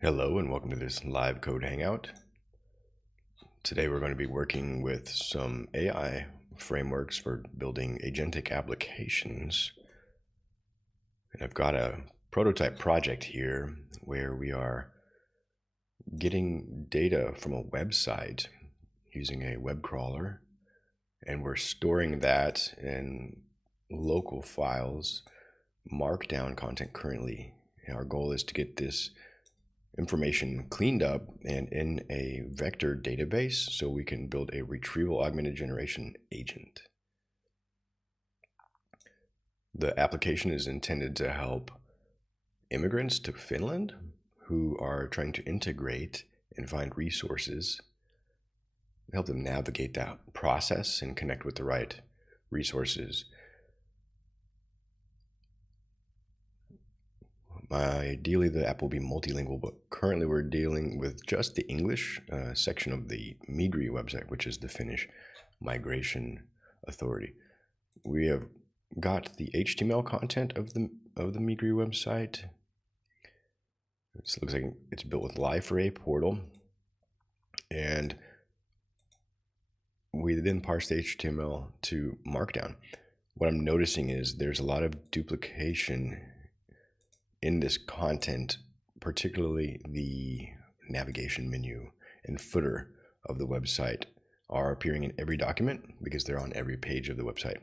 Hello and welcome to this live code hangout. Today we're going to be working with some AI frameworks for building agentic applications. And I've got a prototype project here where we are getting data from a website using a web crawler, and we're storing that in local files, markdown content currently. And our goal is to get this information cleaned up and in a vector database so we can build a retrieval augmented generation agent. The application is intended to help immigrants to Finland who are trying to integrate and find resources, help them navigate that process and connect with the right resources. Ideally, the app will be multilingual, but currently we're dealing with just the English section of the Migri website, which is the Finnish migration authority. We have got the HTML content of the Migri website. This looks like it's built with Live4A portal, and we then parse the HTML to Markdown. What I'm noticing is there's a lot of duplication in this content, particularly the navigation menu and footer of the website are appearing in every document because they're on every page of the website.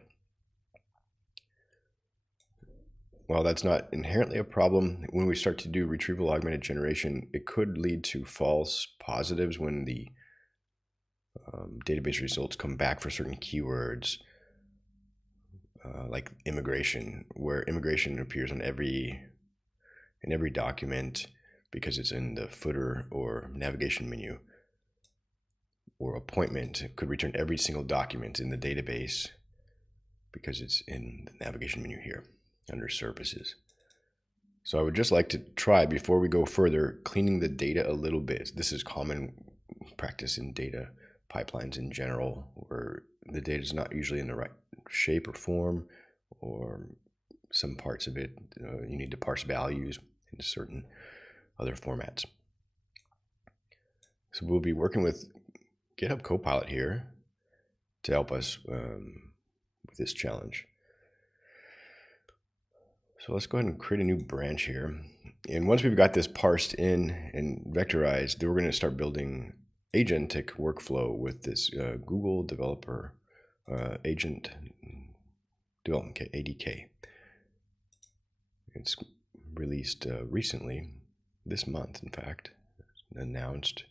While that's not inherently a problem, when we start to do retrieval augmented generation, it could lead to false positives when the database results come back for certain keywords, like immigration, where immigration appears on every document because it's in the footer or navigation menu, or appointment could return every single document in the database because it's in the navigation menu here under services. So I would just like to try, before we go further, cleaning the data a little bit. This is common practice in data pipelines in general, where the data is not usually in the right shape or form, or some parts of it you need to parse values into certain other formats. So we'll be working with GitHub Copilot here to help us with this challenge. So let's go ahead and create a new branch here. And once we've got this parsed in and vectorized, then we're going to start building agentic workflow with this Google Developer Agent Development Kit, ADK. It's released recently, this month, in fact, announced.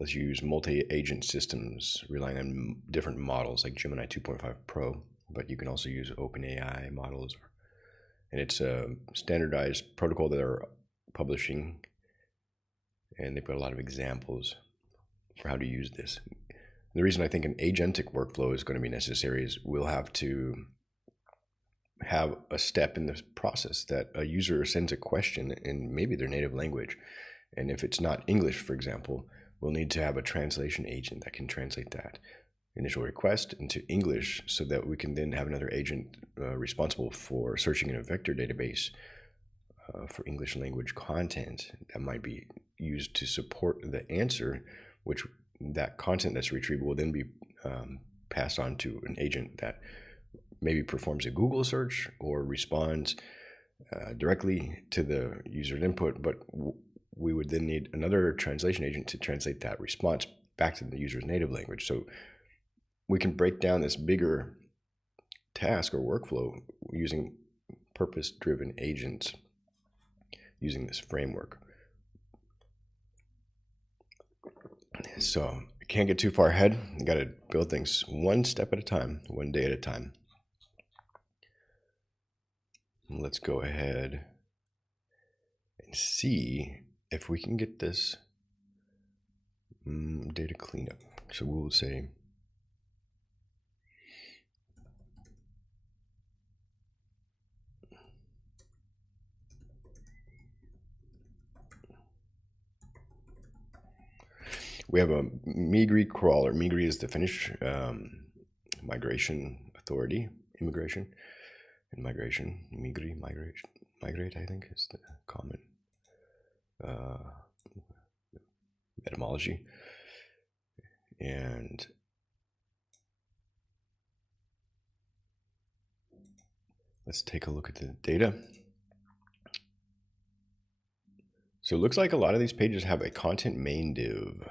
Let's use multi-agent systems relying on different models like Gemini 2.5 Pro, but you can also use OpenAI models. And it's a standardized protocol that they're publishing, and they've got a lot of examples for how to use this. The reason I think an agentic workflow is going to be necessary is we'll have to have a step in the process that a user sends a question in maybe their native language. And if it's not English, for example, we'll need to have a translation agent that can translate that initial request into English so that we can then have another agent responsible for searching in a vector database for English language content that might be used to support the answer, which that content that's retrieved will then be passed on to an agent that maybe performs a Google search or responds directly to the user's input, but we would then need another translation agent to translate that response back to the user's native language. So we can break down this bigger task or workflow using purpose-driven agents using this framework. So I can't get too far ahead. You got to build things one step at a time, one day at a time. Let's go ahead and see if we can get this data cleanup. So we'll say we have a Migri crawler. Migri is the Finnish migration authority, immigration and migration. Migri, migrate, I think is the common etymology. And let's take a look at the data. So it looks like a lot of these pages have a content main div.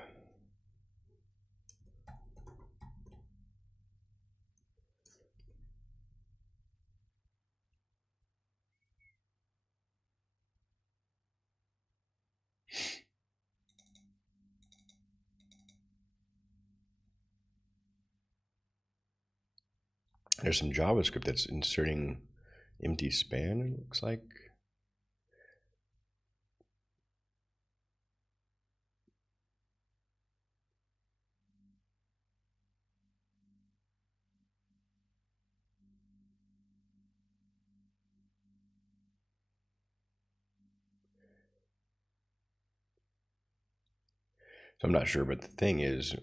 There's some JavaScript that's inserting empty span, it looks like. So I'm not sure, but the thing is,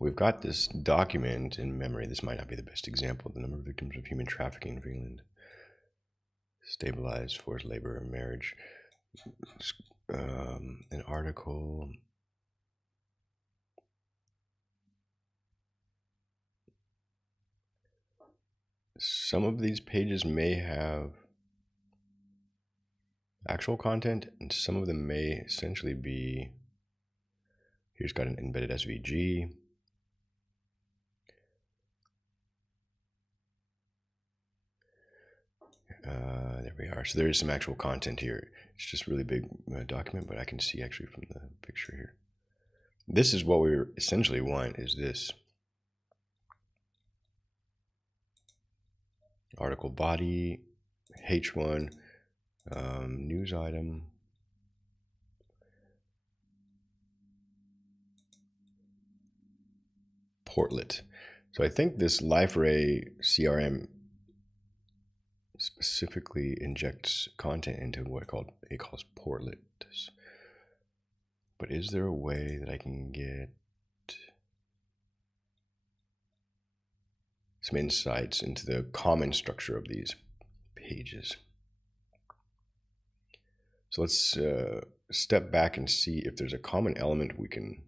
we've got this document in memory. This might not be the best example. The number of victims of human trafficking in Finland. Stabilized forced labor and marriage. An article. Some of these pages may have actual content, and some of them may essentially be, here's got an embedded SVG. There we are. So there is some actual content here. It's just a really big document, but I can see actually from the picture here. This is what we essentially want, is this article body, H1, news item, portlet. So I think this LifeRay CRM specifically injects content into what it calls portlets. But is there a way that I can get some insights into the common structure of these pages? So let's step back and see if there's a common element we can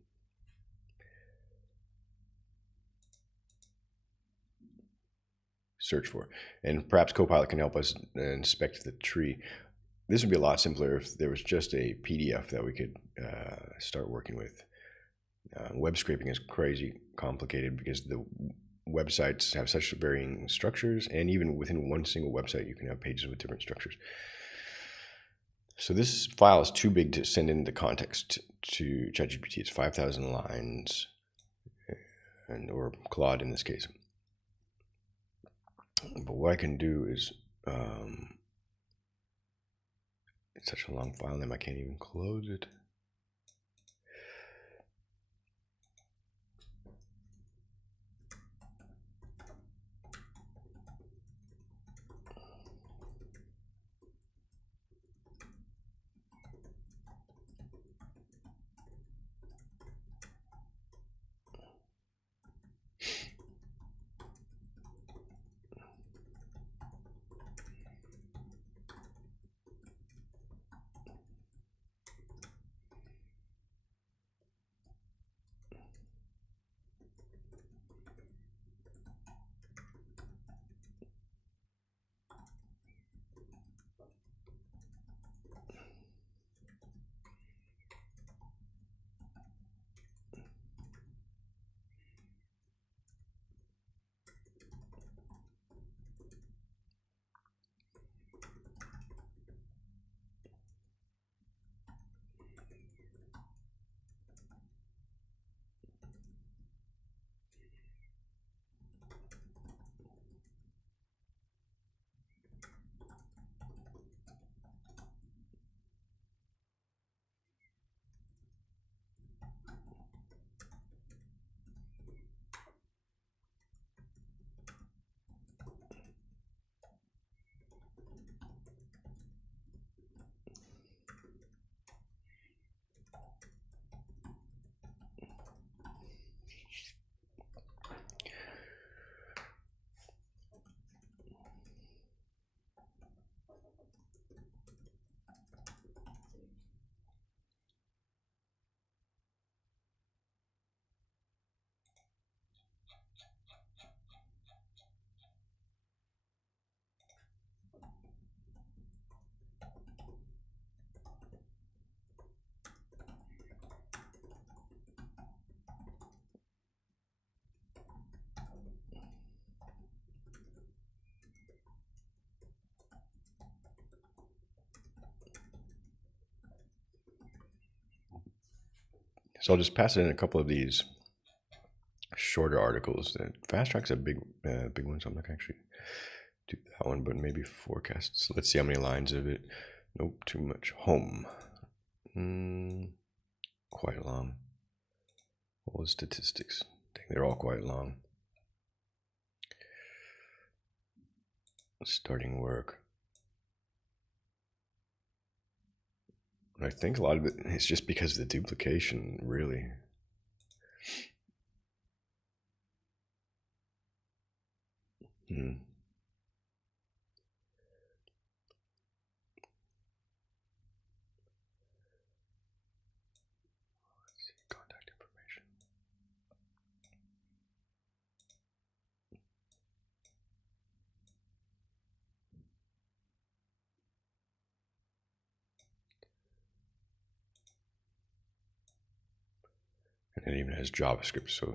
search for. And perhaps Copilot can help us inspect the tree. This would be a lot simpler if there was just a PDF that we could start working with. Web scraping is crazy complicated because the websites have such varying structures, and even within one single website, you can have pages with different structures. So this file is too big to send in the context to ChatGPT. It's 5,000 lines, or Claude in this case. But what I can do is, it's such a long file name, I can't even close it. So I'll just pass it in a couple of these shorter articles. Fast Track's a big one, so I'm not gonna actually do that one, but maybe forecasts. Let's see how many lines of it. Nope, too much. Home. Quite long. All the statistics. I think they're all quite long. Starting work. I think a lot of it is just because of the duplication, really. Contact information. And it even has JavaScript, so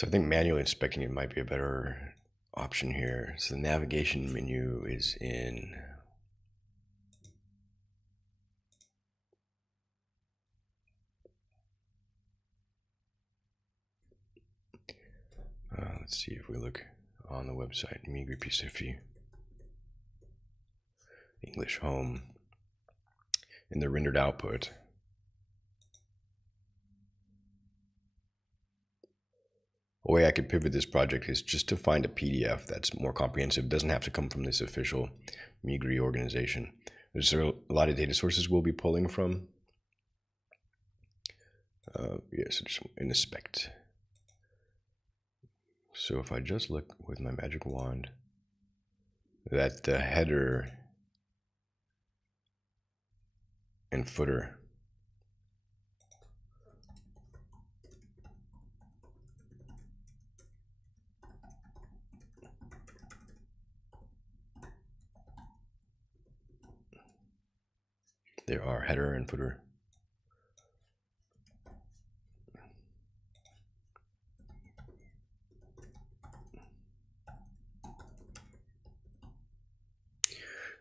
I think manually inspecting it might be a better option here. So the navigation menu is in let's see if we look on the website, Migri PCFE, English Home, in the rendered output. A way I could pivot this project is just to find a PDF that's more comprehensive. It doesn't have to come from this official Migri organization. There's a lot of data sources we'll be pulling from. So just inspect. So if I just look with my magic wand, that the header and footer there are header and footer.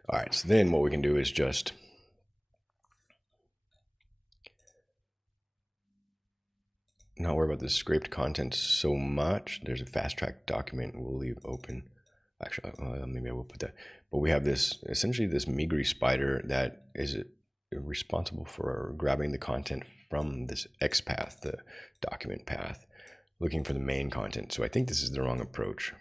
All right, so then what we can do is just not worry about the scraped content so much. There's a fast track document we'll leave open. Actually, maybe I will put that. But we have this, essentially this Migri spider that is responsible for grabbing the content from this X path, the document path, looking for the main content. So I think this is the wrong approach.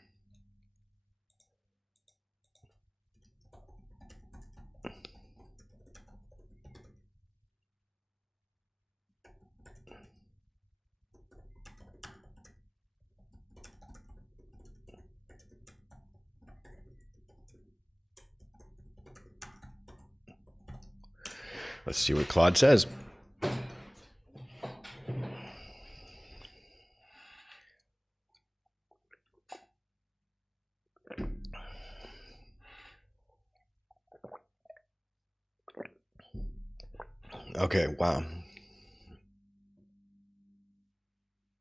Let's see what Claude says. Okay, wow.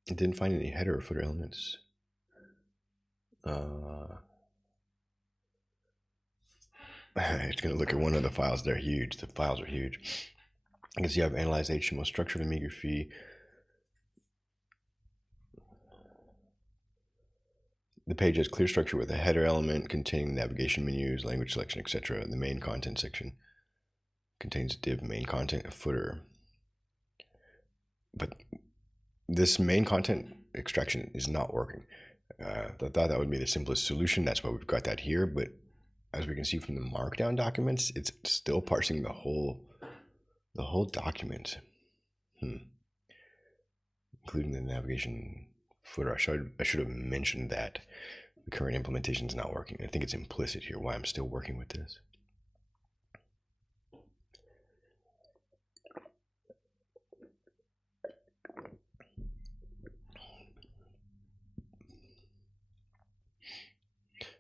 It didn't find any header or footer elements. It's going to look at one of the files. They're huge. The files are huge. I can see I've analyzed HTML structure of the Migri fee. The page has clear structure with a header element containing navigation menus, language selection, etc. The main content section contains div main content, a footer. But this main content extraction is not working. I thought that would be the simplest solution. That's why we've got that here. But as we can see from the markdown documents, it's still parsing the whole document, including the navigation footer. I should have mentioned that the current implementation is not working. I think it's implicit here why I'm still working with this.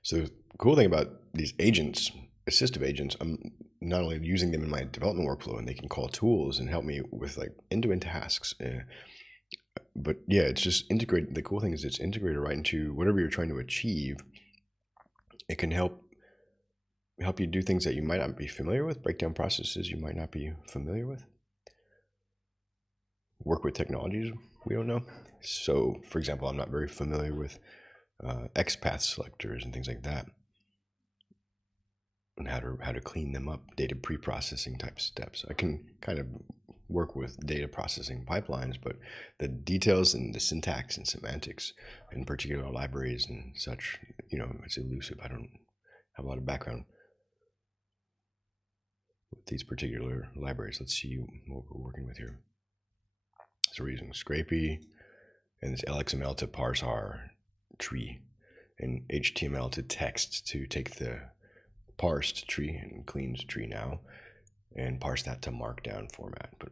So the cool thing about these agents, assistive agents, I'm not only using them in my development workflow, and they can call tools and help me with like end-to-end tasks. But yeah, it's just integrated. The cool thing is it's integrated right into whatever you're trying to achieve. It can help you do things that you might not be familiar with, break down processes you might not be familiar with, work with technologies we don't know. So, for example, I'm not very familiar with XPath selectors and things like that, and how to clean them up, data pre-processing type steps. I can kind of work with data processing pipelines, but the details and the syntax and semantics in particular libraries and such, it's elusive. I don't have a lot of background with these particular libraries. Let's see what we're working with here. So we're using Scrapey and this LXML to parse our tree, and HTML to text to take the parsed tree and cleaned tree now and parse that to markdown format, but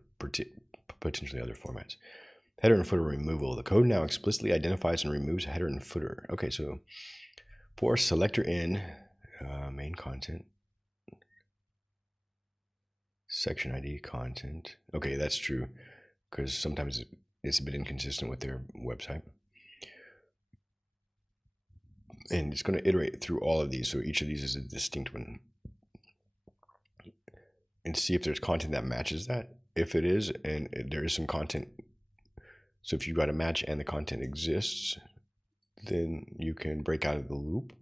potentially other formats. Header and footer removal. The code now explicitly identifies and removes header and footer. Okay, so for selector in main content, section ID content. Okay, that's true, because sometimes it's a bit inconsistent with their website. And it's going to iterate through all of these, so each of these is a distinct one, and see if there's content that matches that. If it is, and there is some content, so if you've got a match and the content exists, then you can break out of the loop.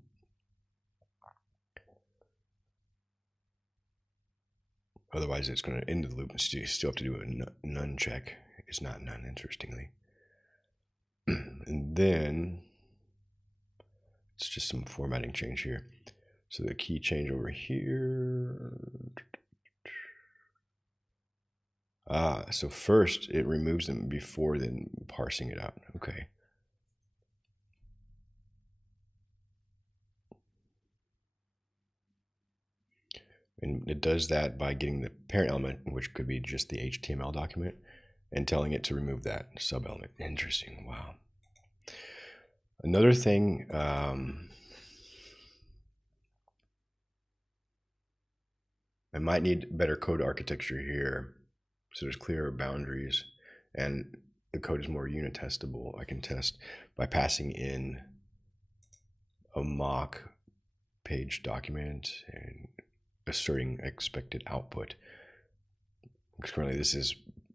Otherwise, it's going to end the loop, and you still have to do a none check. It's not none, interestingly. And then it's just some formatting change here. So the key change over here. So first it removes them before then parsing it out. Okay. And it does that by getting the parent element, which could be just the HTML document, and telling it to remove that sub element. Interesting. Wow. Another thing, I might need better code architecture here, so there's clearer boundaries and the code is more unit testable. I can test by passing in a mock page document and asserting expected output. Because currently this is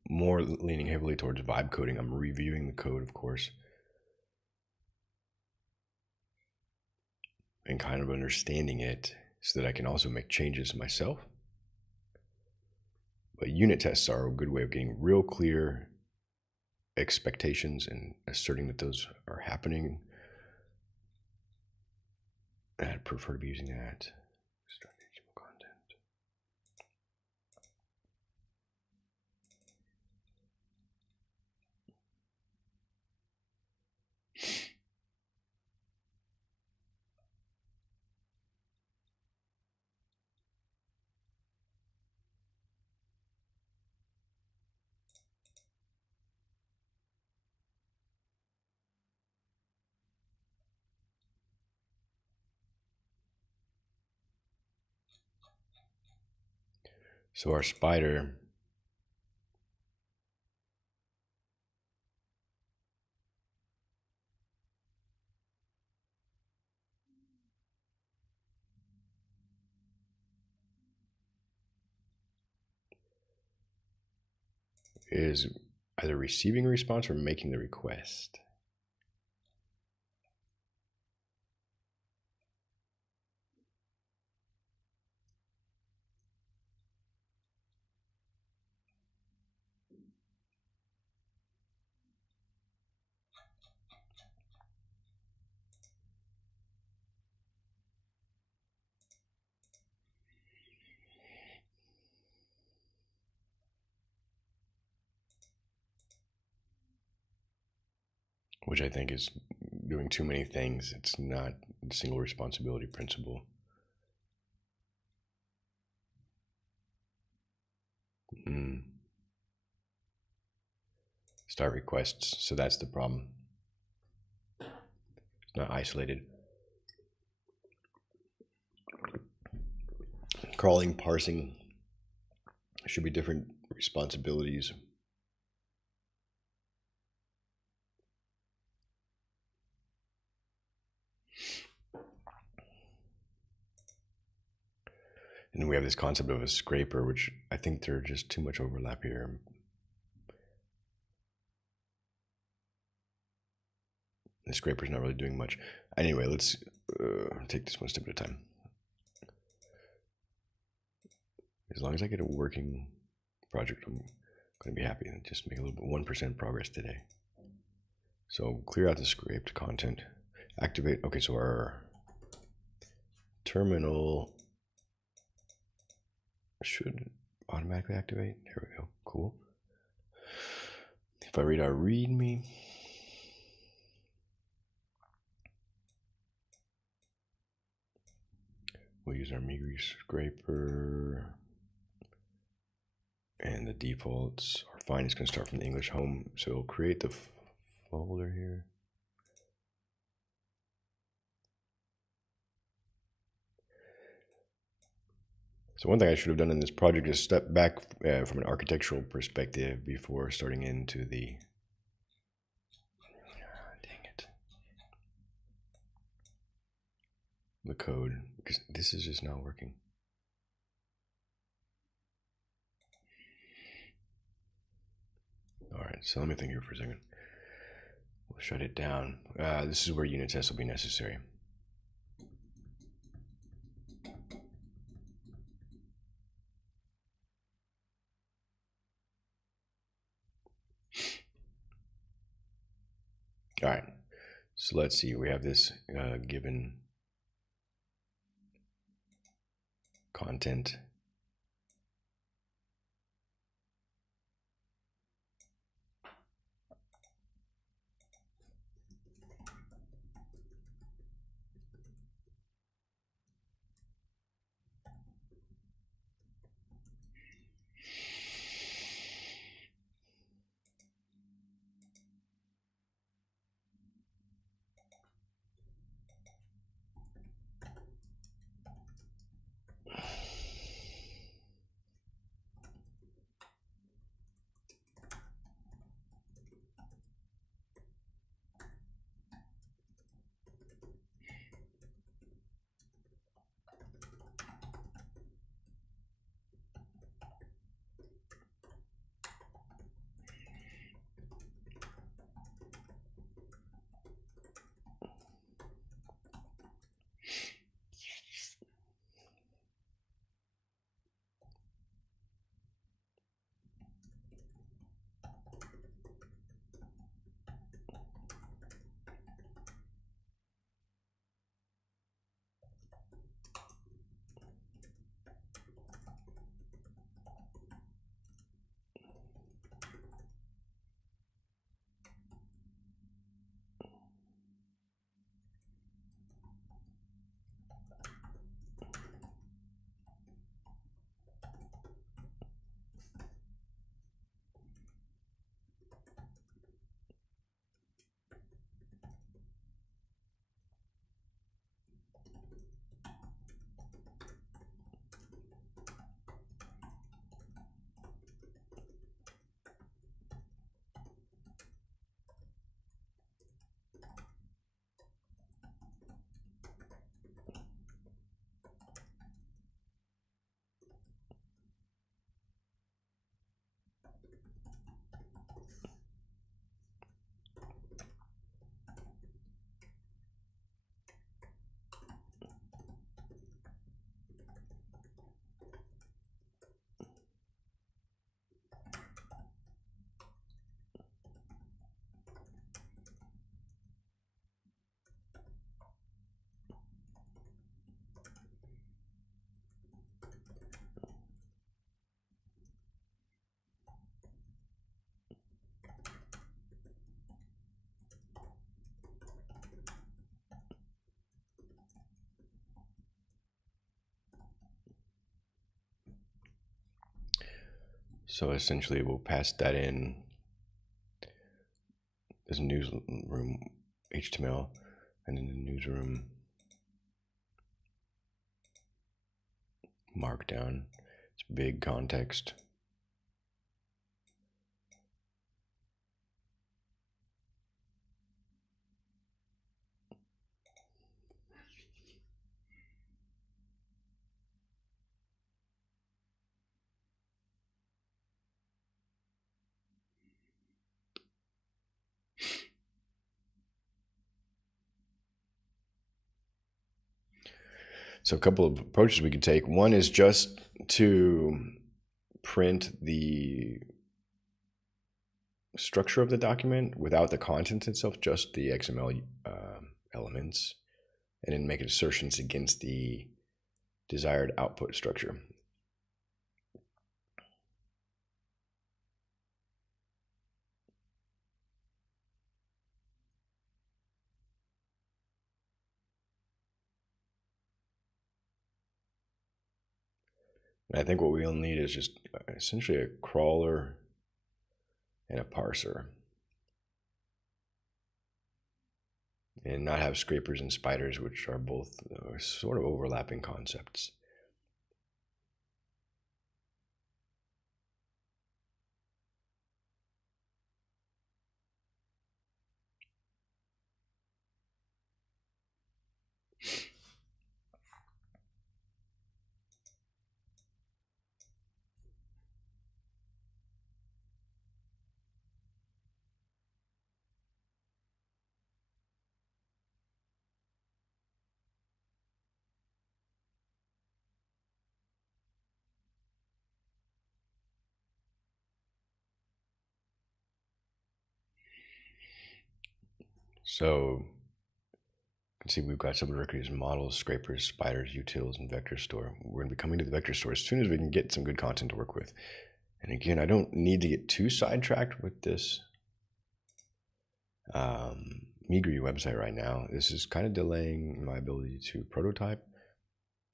more leaning heavily towards vibe coding. I'm reviewing the code, of course, and kind of understanding it so that I can also make changes myself. But unit tests are a good way of getting real clear expectations and asserting that those are happening. I'd prefer to be using that. Content. So our spider is either receiving a response or making the request. Which I think is doing too many things. It's not the single responsibility principle. Start requests. So that's the problem. It's not isolated. Crawling, parsing, Should be different responsibilities. And then we have this concept of a scraper, which I think there's just too much overlap here. The scraper's not really doing much. Anyway, let's take this one step at a time. As long as I get a working project, I'm going to be happy and just make a little bit 1% progress today. So clear out the scraped content. Activate. Okay, so our terminal should automatically activate. There we go. Cool. If I read our README, we'll use our meager scraper. And the defaults are fine. It's going to start from the English home. So we'll create the folder here. So one thing I should have done in this project is step back from an architectural perspective before starting into the code, because this is just not working. All right, so let me think here for a second. We'll shut it down. This is where unit tests will be necessary. All right, so let's see. We have this given content. So essentially we'll pass that in as newsroom HTML, and then the newsroom markdown. It's big context. So a couple of approaches we could take. One is just to print the structure of the document without the content itself, just the XML elements, and then make assertions against the desired output structure. And I think what we'll need is just essentially a crawler and a parser, and not have scrapers and spiders, which are both sort of overlapping concepts. So you can see we've got some directories, models, scrapers, spiders, utils, and vector store. We're going to be coming to the vector store as soon as we can get some good content to work with. And again, I don't need to get too sidetracked with this meagery website right now. This is kind of delaying my ability to prototype,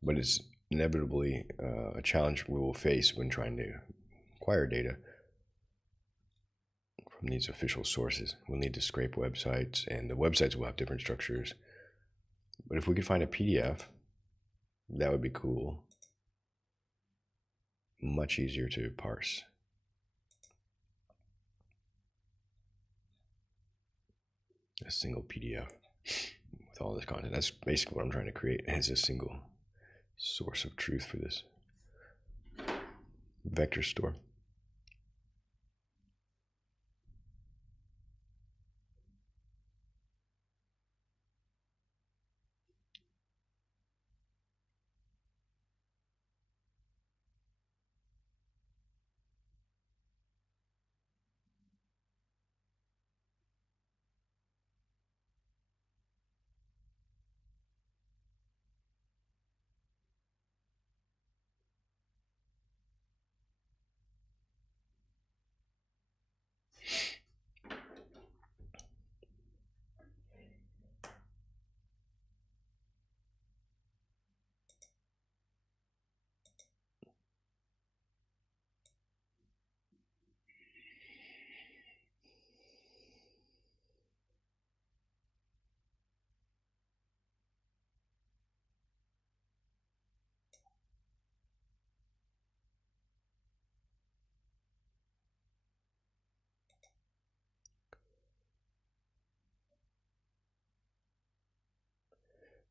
but it's inevitably a challenge we will face when trying to acquire data from these official sources. We'll need to scrape websites, and the websites will have different structures. But if we could find a PDF, that would be cool. Much easier to parse. A single PDF with all this content. That's basically what I'm trying to create, as a single source of truth for this vector store.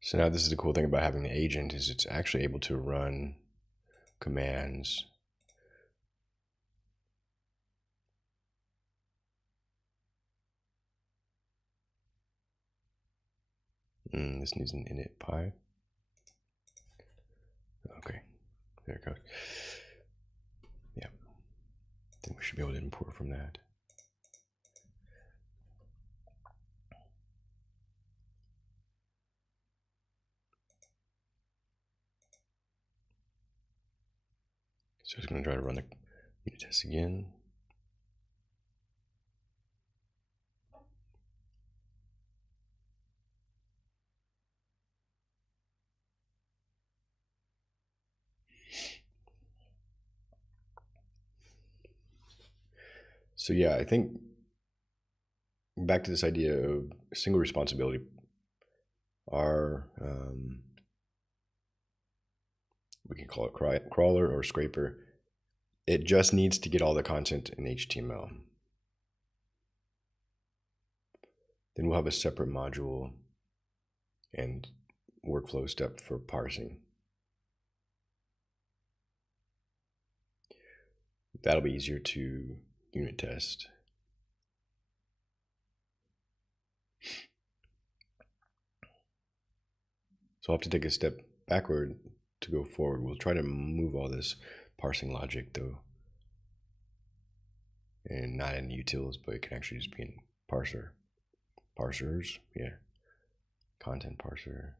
So now this is the cool thing about having the agent, is it's actually able to run commands this needs an init py. Okay, there it goes. Yeah, I think we should be able to import from that. So it's going to try to run the unit test again. So yeah, I think back to this idea of single responsibility, our we can call it crawler or scraper. It just needs to get all the content in HTML. Then we'll have a separate module and workflow step for parsing. That'll be easier to unit test. So I'll have to take a step backward to go forward. We'll try to move all this parsing logic though, and not in utils, but it can actually just be in parsers, yeah, content parser.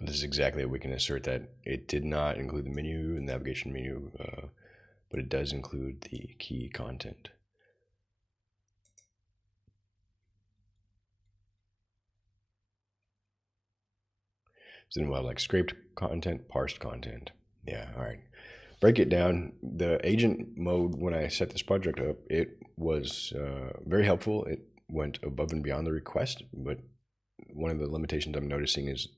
This is exactly what we can assert that it did not include the menu, navigation menu, but it does include the key content. So then we'll have like scraped content, parsed content. Yeah, all right. Break it down. The agent mode, when I set this project up, it was very helpful. It went above and beyond the request, but one of the limitations I'm noticing is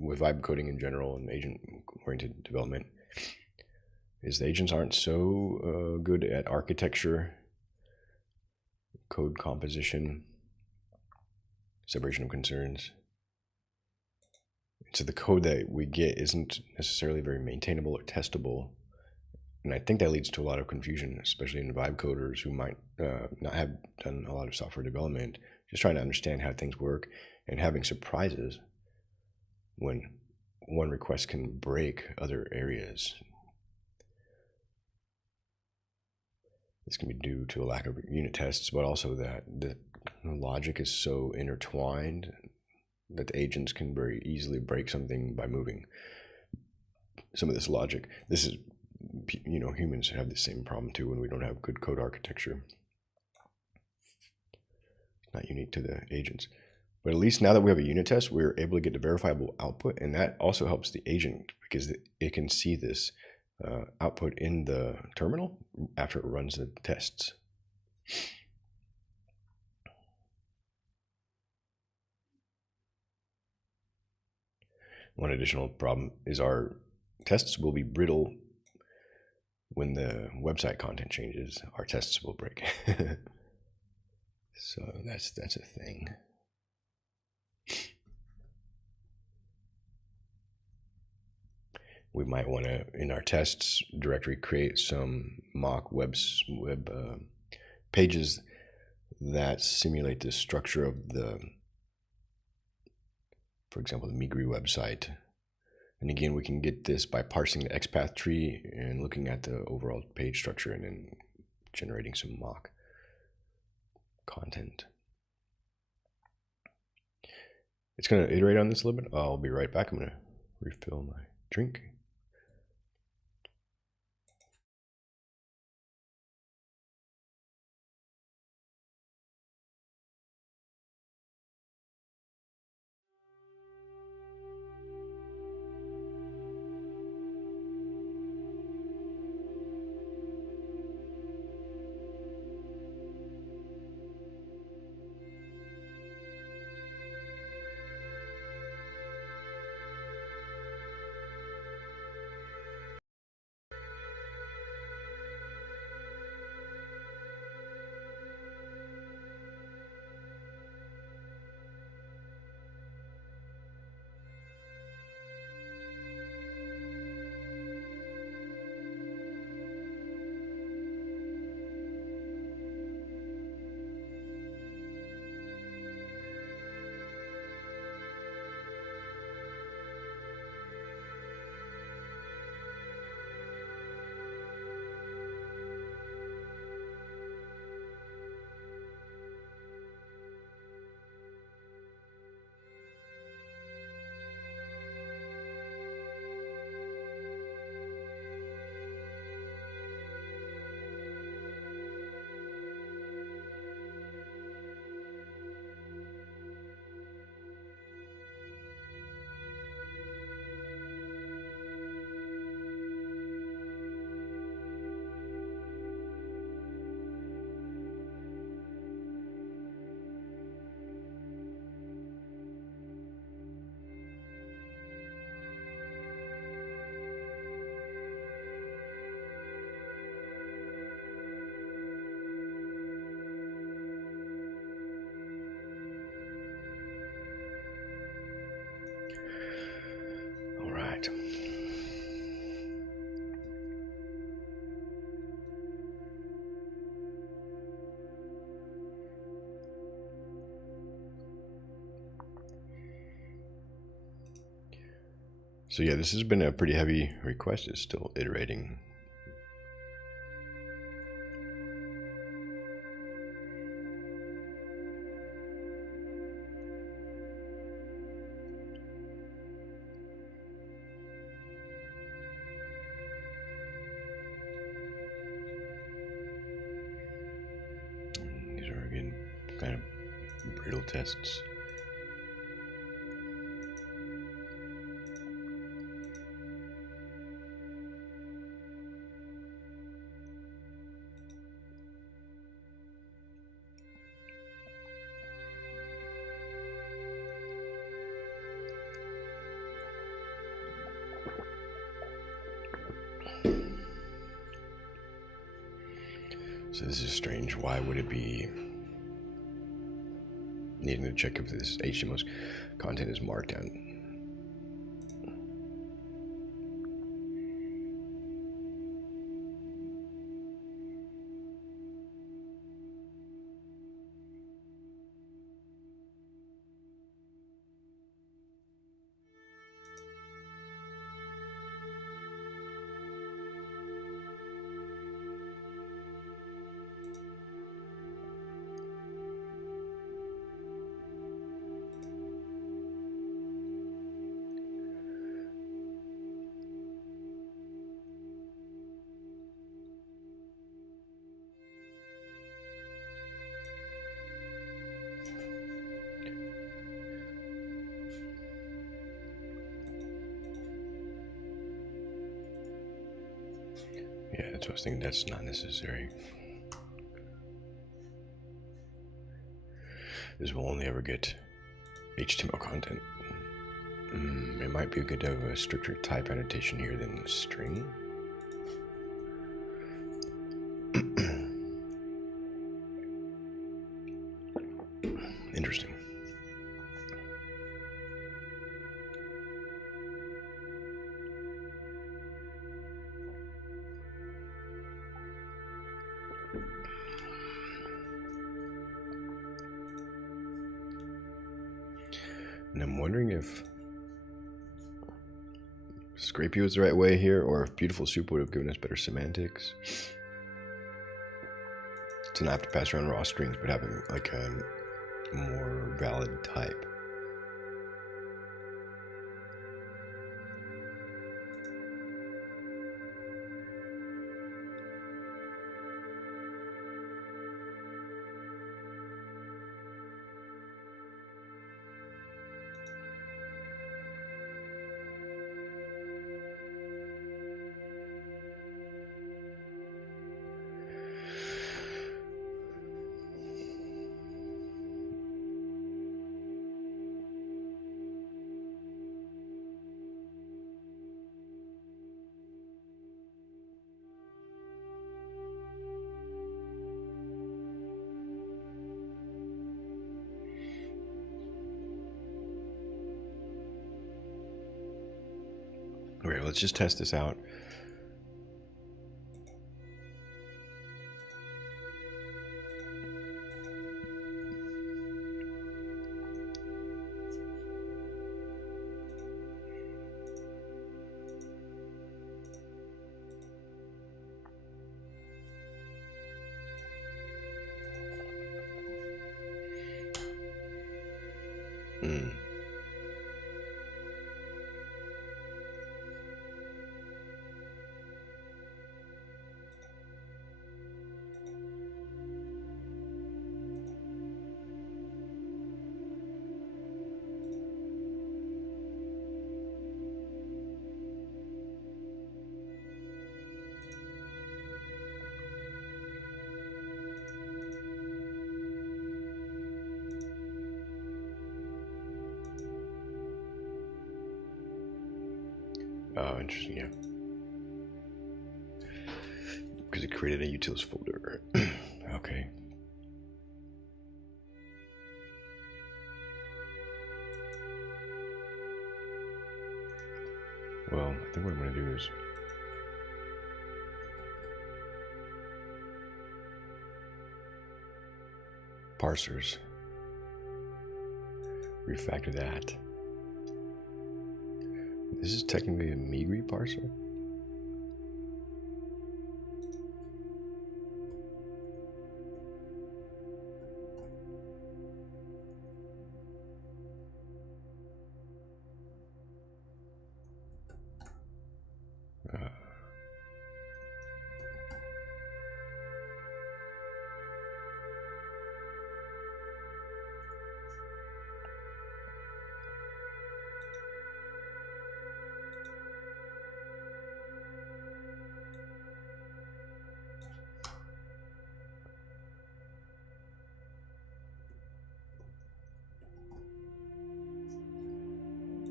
with vibe coding in general and agent-oriented development is the agents aren't so good at architecture, code composition, separation of concerns. So the code that we get isn't necessarily very maintainable or testable. And I think that leads to a lot of confusion, especially in vibe coders who might not have done a lot of software development, just trying to understand how things work and having surprises when one request can break other areas. This can be due to a lack of unit tests, but also that the logic is so intertwined that the agents can very easily break something by moving some of this logic. This is, humans have the same problem too when we don't have good code architecture. It's not unique to the agents. But at least now that we have a unit test, we're able to get a verifiable output, and that also helps the agent because it can see this output in the terminal after it runs the tests. One additional problem is our tests will be brittle when the website content changes. Our tests will break. So that's a thing. We might want to, in our tests directory, create some mock web pages that simulate the structure of the, for example, the Migri website. And again, we can get this by parsing the XPath tree and looking at the overall page structure and then generating some mock content. It's going to iterate on this a little bit. I'll be right back. I'm going to refill my drink. So yeah, this has been a pretty heavy request. It's still iterating. These are again kind of brittle tests. So this is strange. Why would it be needing to check if this HTML content is marked down? Yeah, that's what I was thinking. That's not necessary. This will only ever get HTML content. It might be good to have a stricter type annotation here than the string. Interesting. And I'm wondering if Scrapey was the right way here, or if Beautiful Soup would have given us better semantics. To not have to pass around raw strings, but having like a more valid type. Okay, let's just test this out. Oh, interesting, yeah. Because it created a utils folder. Okay. Well, I think what I'm going to do is parsers, refactor that. This is technically a Migri parser?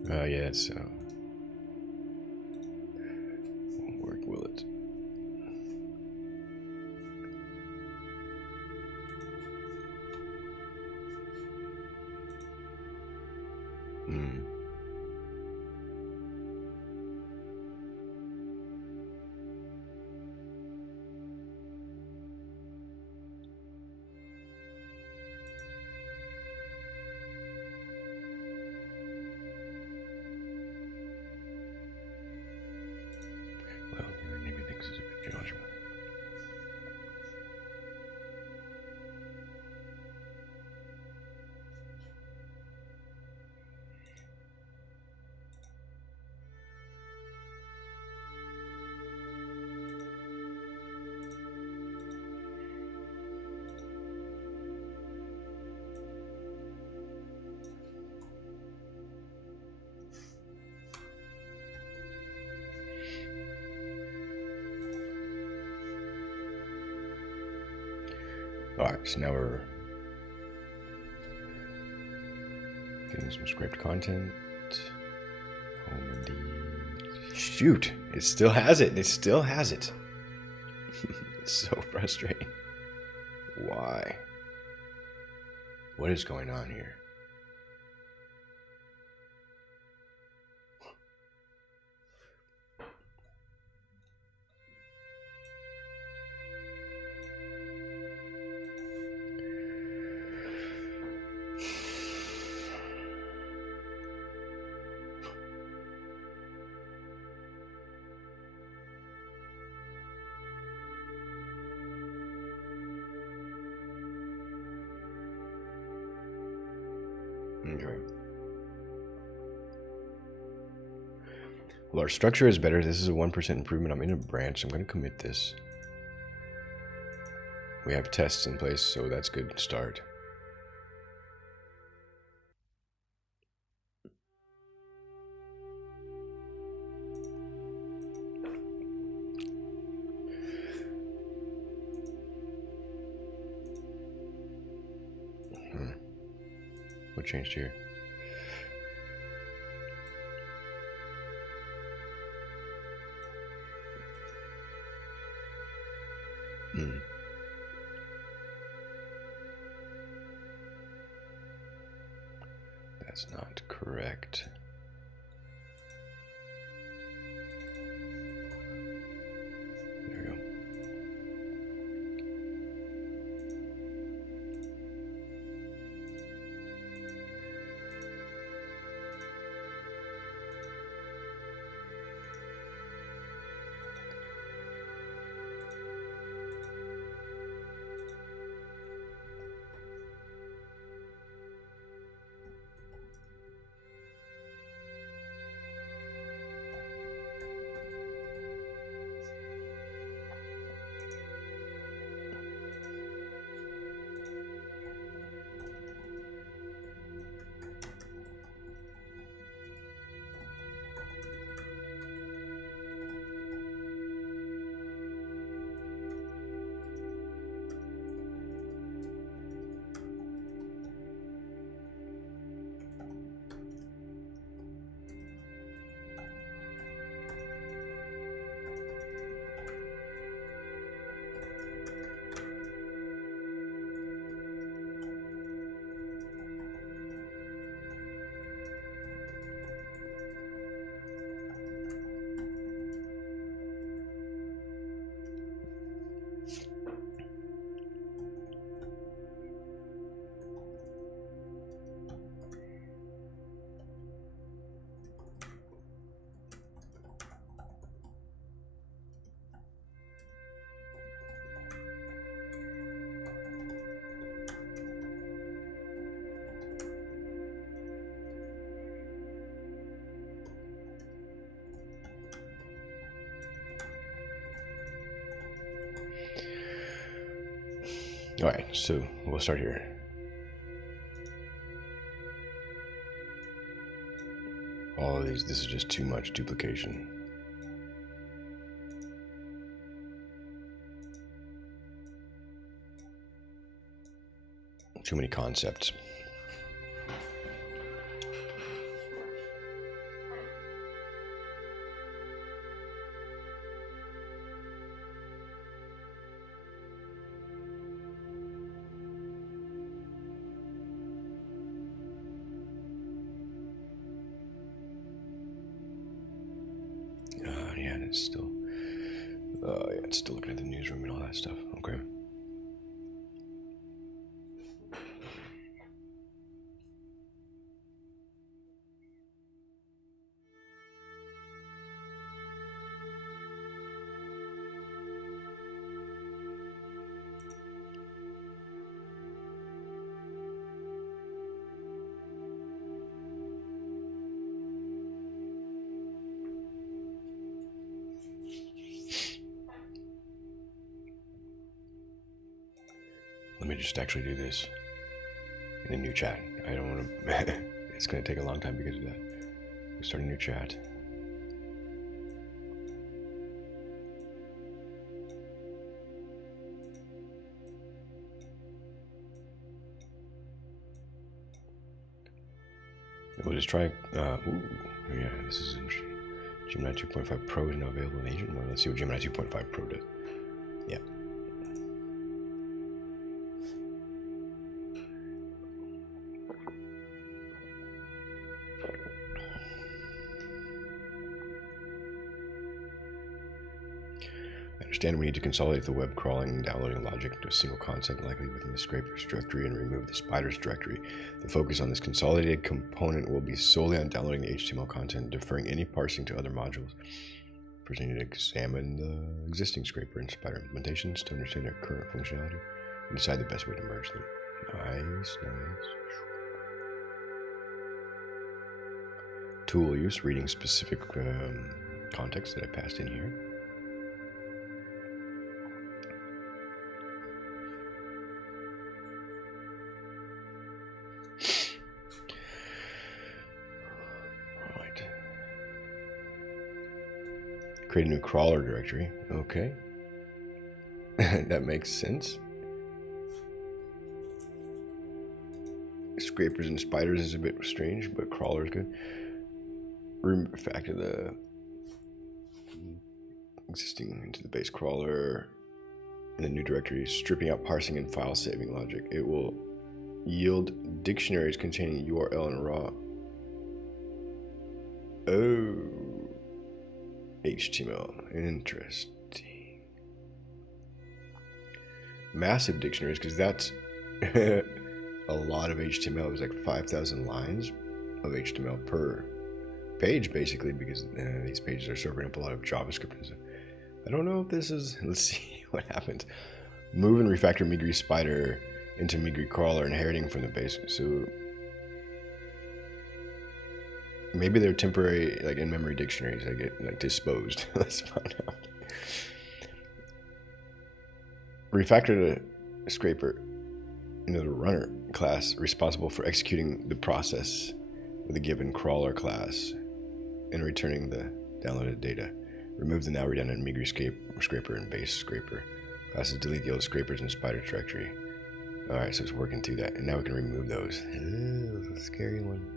Yeah, it's won't work, will it? Well, maybe thinks it's a bit Joshua. Alright, so now we're getting some scraped content. Home indeed. Shoot! It still has it. It still has it. It's so frustrating. Why? What is going on here? Okay. Well, our structure is better. This is a 1% improvement. I'm in a branch. I'm going to commit this. We have tests in place, so that's a good start. What changed here? That's not correct. There we go. All right, so we'll start here. All of these, this is just too much duplication. Too many concepts. Yeah, it's still, yeah, it's still looking at the newsroom and all that stuff. Okay. Let me just actually do this in a new chat. I don't want to. It's going to take a long time because of that. Start a new chat. We'll just try. Ooh, yeah, this is interesting. Gemini 2.5 Pro is now available in agent mode. Let's see what Gemini 2.5 Pro does. Yeah. I understand we need to consolidate the web crawling and downloading logic to a single concept, likely within the scrapers directory, and remove the spiders directory. The focus on this consolidated component will be solely on downloading the HTML content, deferring any parsing to other modules. First, I need to examine the existing scraper and spider implementations to understand their current functionality and decide the best way to merge them. Nice, nice. Tool use, reading specific context that I passed in here. Right. Create a new crawler directory. Okay. That makes sense. Scrapers and spiders is a bit strange, but crawler is good. Refactor the existing into the base crawler in the new directory, stripping out parsing and file saving logic. It will yield dictionaries containing URL and raw. Oh, HTML. Interesting. Massive dictionaries, because that's a lot of HTML. It was like 5,000 lines of HTML per page, basically, because these pages are serving up a lot of JavaScript. I don't know if this is. Let's see what happens. Move and refactor Migri Spider into Migri Crawler, inheriting from the base. So maybe they're temporary, like in-memory dictionaries that get like disposed. Let's find out. Refactor the scraper into the runner class responsible for executing the process with a given crawler class and returning the downloaded data. Remove the now redundant Migri scraper and base scraper classes. Delete the old scrapers and spider directory. Alright, so it's working through that. And now we can remove those. Ew, that's a scary one.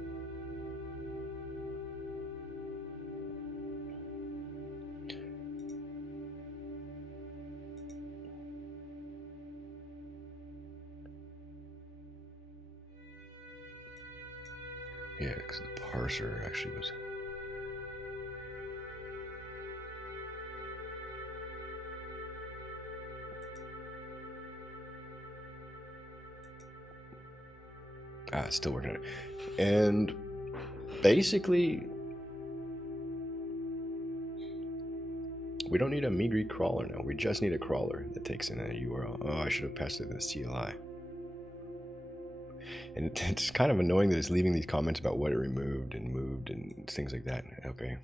Yeah, because the parser actually was... it's still working on it. And basically, we don't need a Migri crawler now. We just need a crawler that takes in a URL. Oh, I should have passed it to the CLI. And it's kind of annoying that it's leaving these comments about what it removed and moved and things like that. Okay.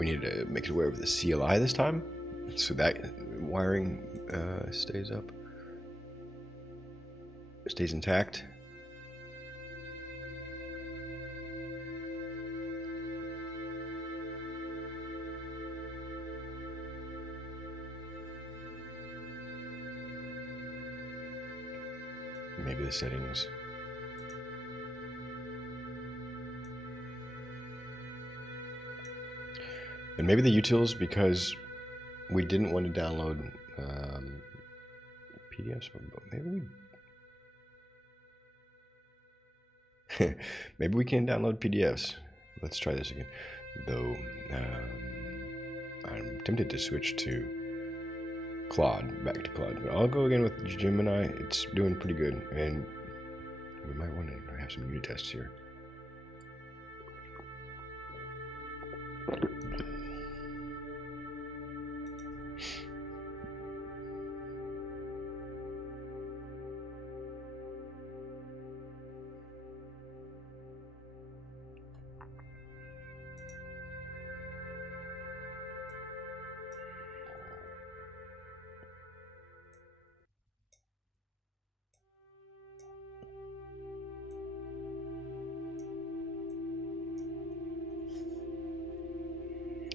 we need to make it aware of the CLI this time, so that wiring stays intact. Maybe the settings. And maybe the utils, because we didn't want to download PDFs. Maybe we can download PDFs. Let's try this again. Though I'm tempted to switch to Claude, back to Claude. But I'll go again with Gemini. It's doing pretty good, and we might want to have some unit tests here.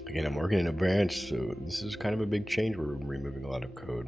Again, I'm working in a branch, so this is kind of a big change. We're removing a lot of code.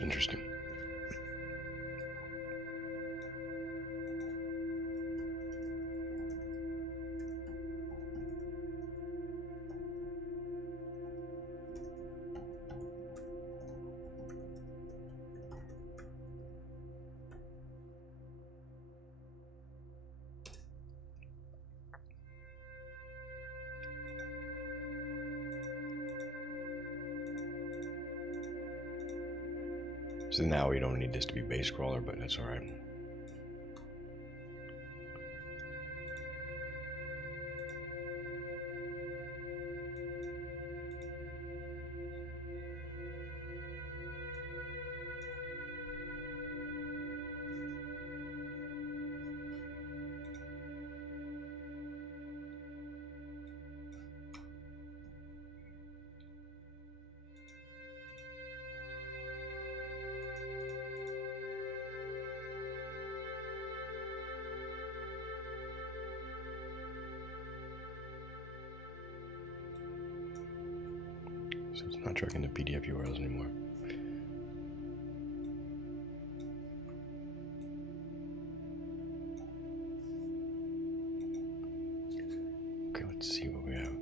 Interesting. So now we don't need this to be base crawler, but that's all right. So it's not tracking the PDF URLs anymore. Okay, let's see what we have.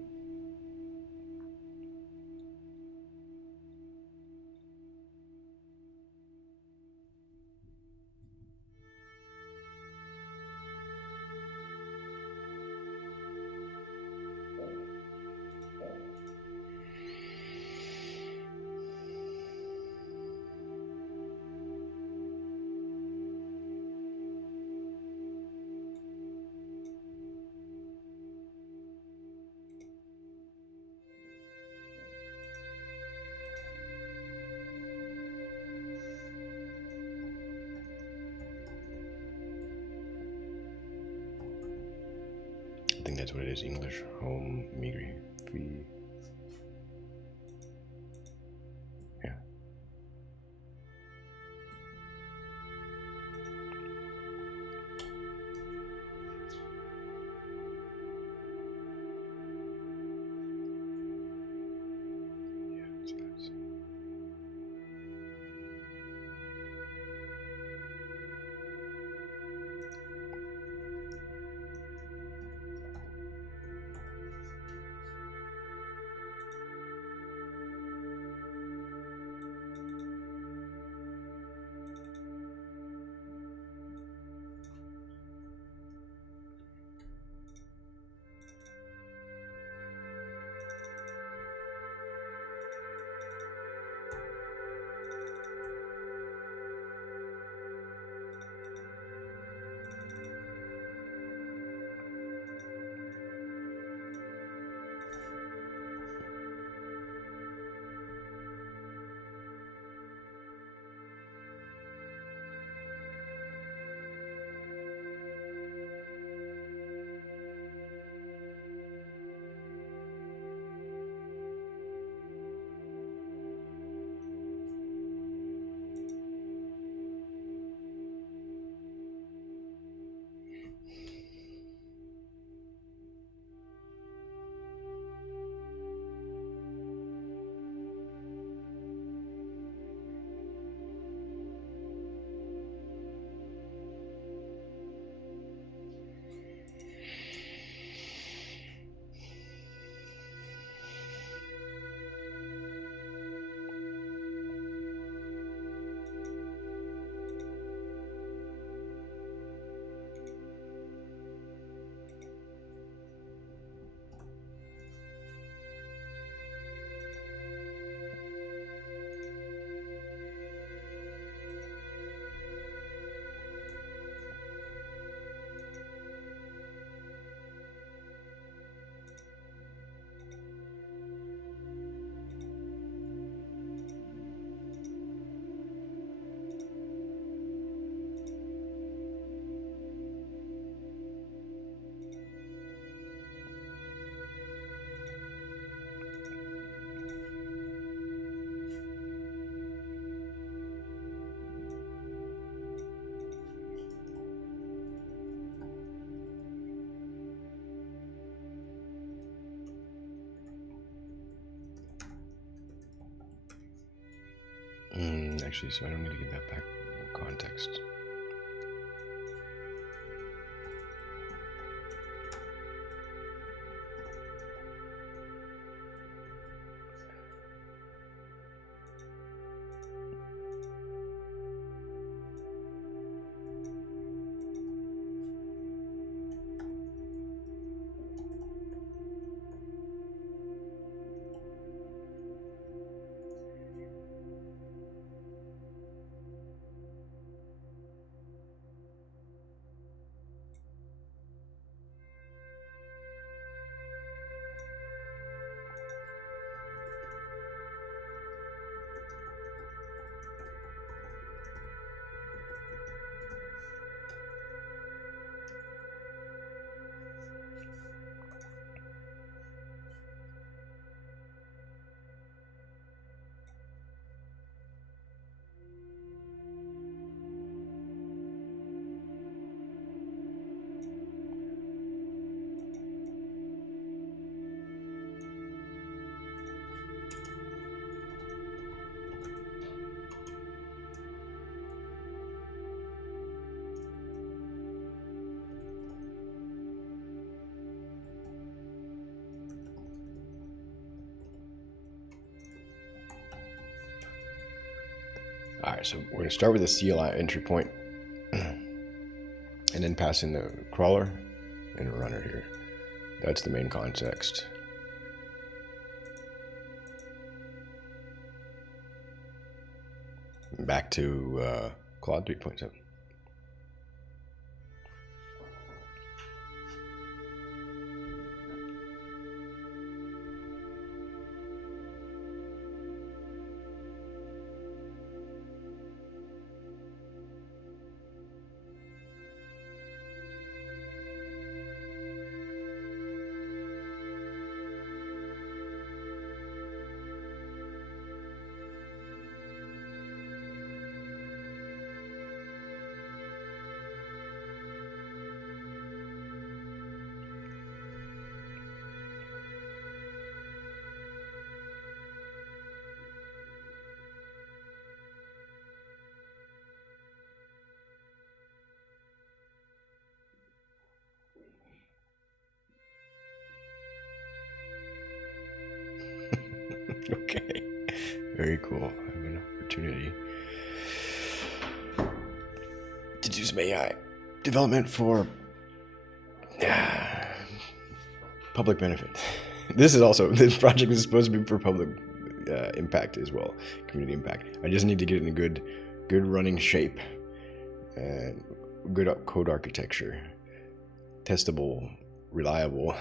what it is. English home Migri. Yeah. Actually, so I don't need to give that back context. All right, so we're going to start with the CLI entry point and then pass in the crawler and a runner here. That's the main context. Back to Claude 3.7. Okay. Very cool. I have an opportunity to do some AI development for public benefit. This project is supposed to be for public impact as well, community impact. I just need to get it in good running shape and good code architecture, testable, reliable.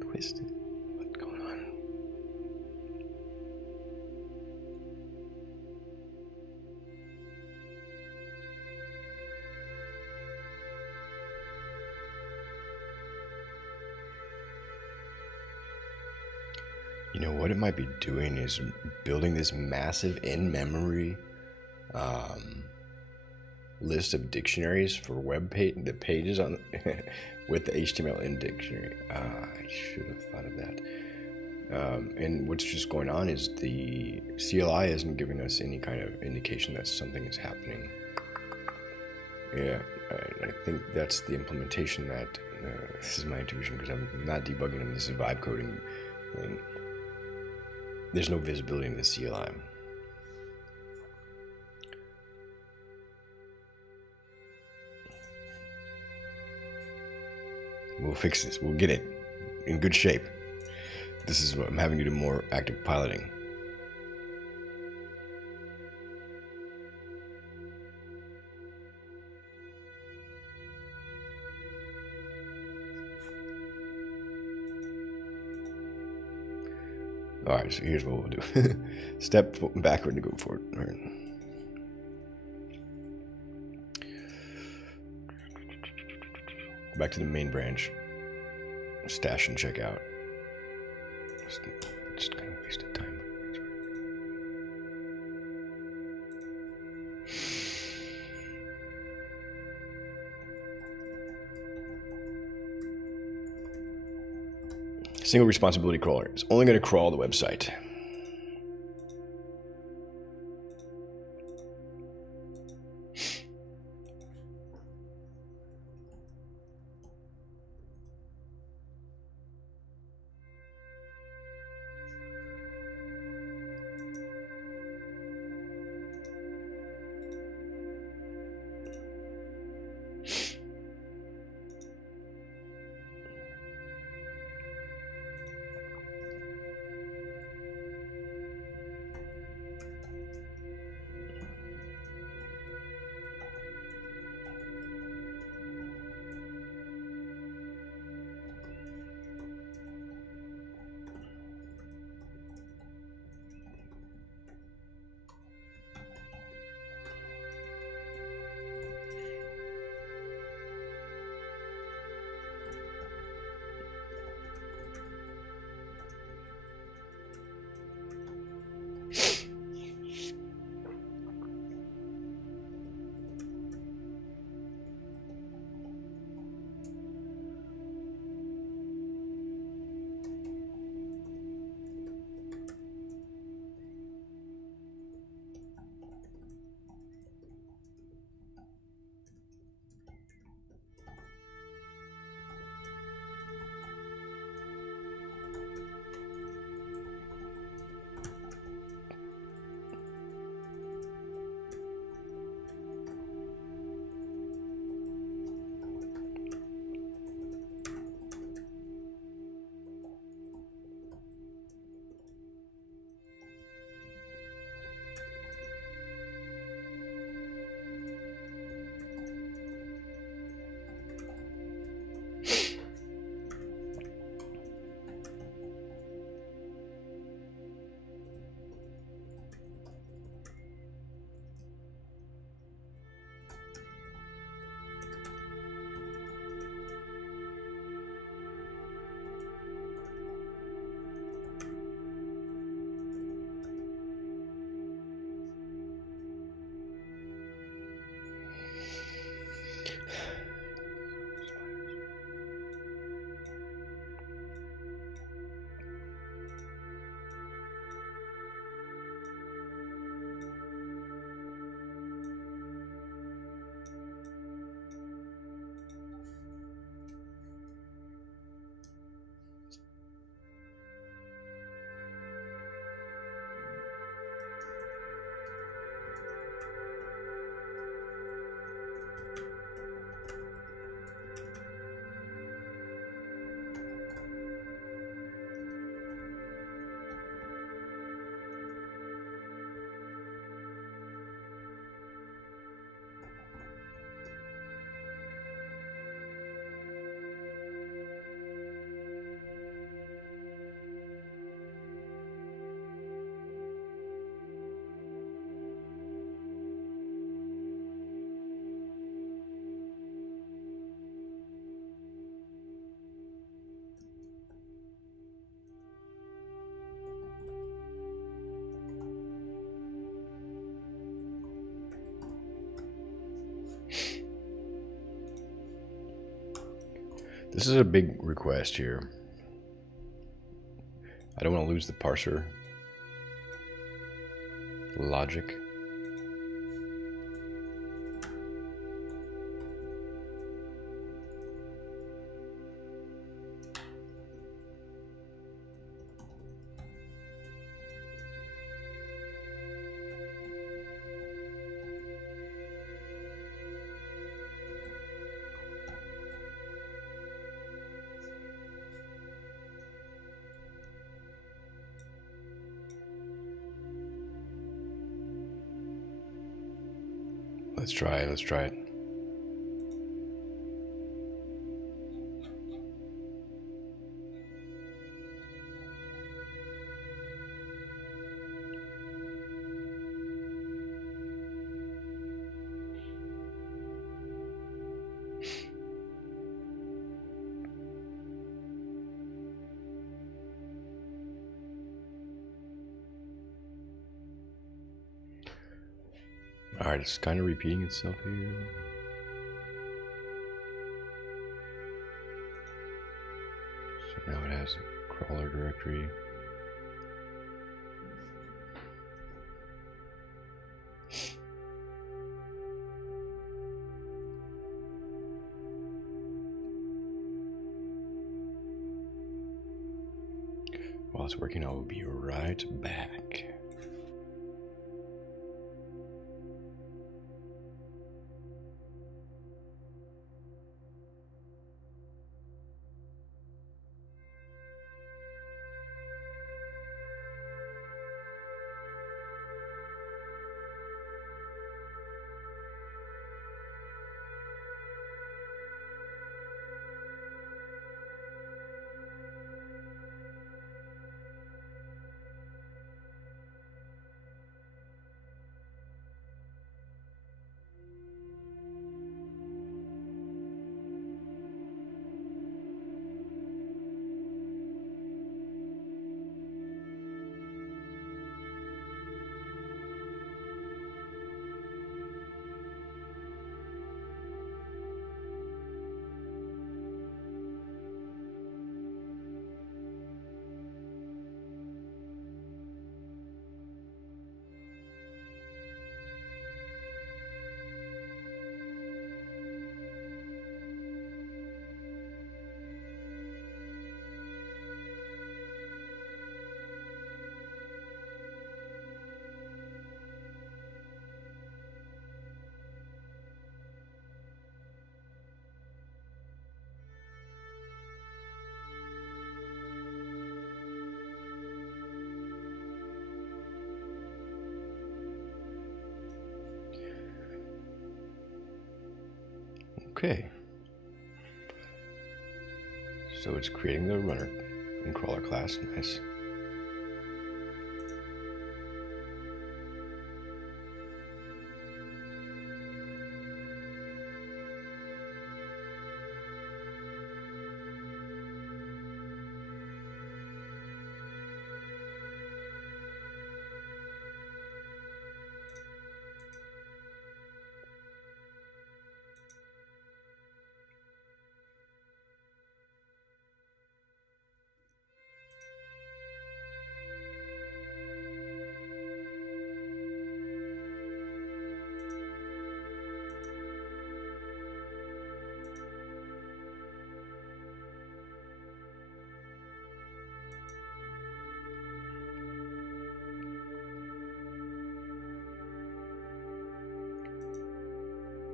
Twisted. What's going on? You know what it might be doing is building this massive in-memory list of dictionaries for the pages on with the HTML in dictionary. I should have thought of that. And what's just going on is the CLI isn't giving us any kind of indication that something is happening. Yeah, I think that's the implementation that this is my intuition, because I'm not debugging them. This is vibe coding thing. There's no visibility in the CLI. We'll fix this. We'll get it in good shape. This is what I'm having to do more active piloting. All right, so here's what we'll do. Step backward to go forward. All right. Go back to the main branch. Stash and check out. Just kind of wasted time. Single responsibility crawler is only going to crawl the website. This is a big request here. I don't want to lose the parser logic. Let's try it. Let's try it. All right, it's kind of repeating itself here. So now it has a crawler directory. While it's working, I will be right back. Okay. So it's creating the runner and crawler class. Nice.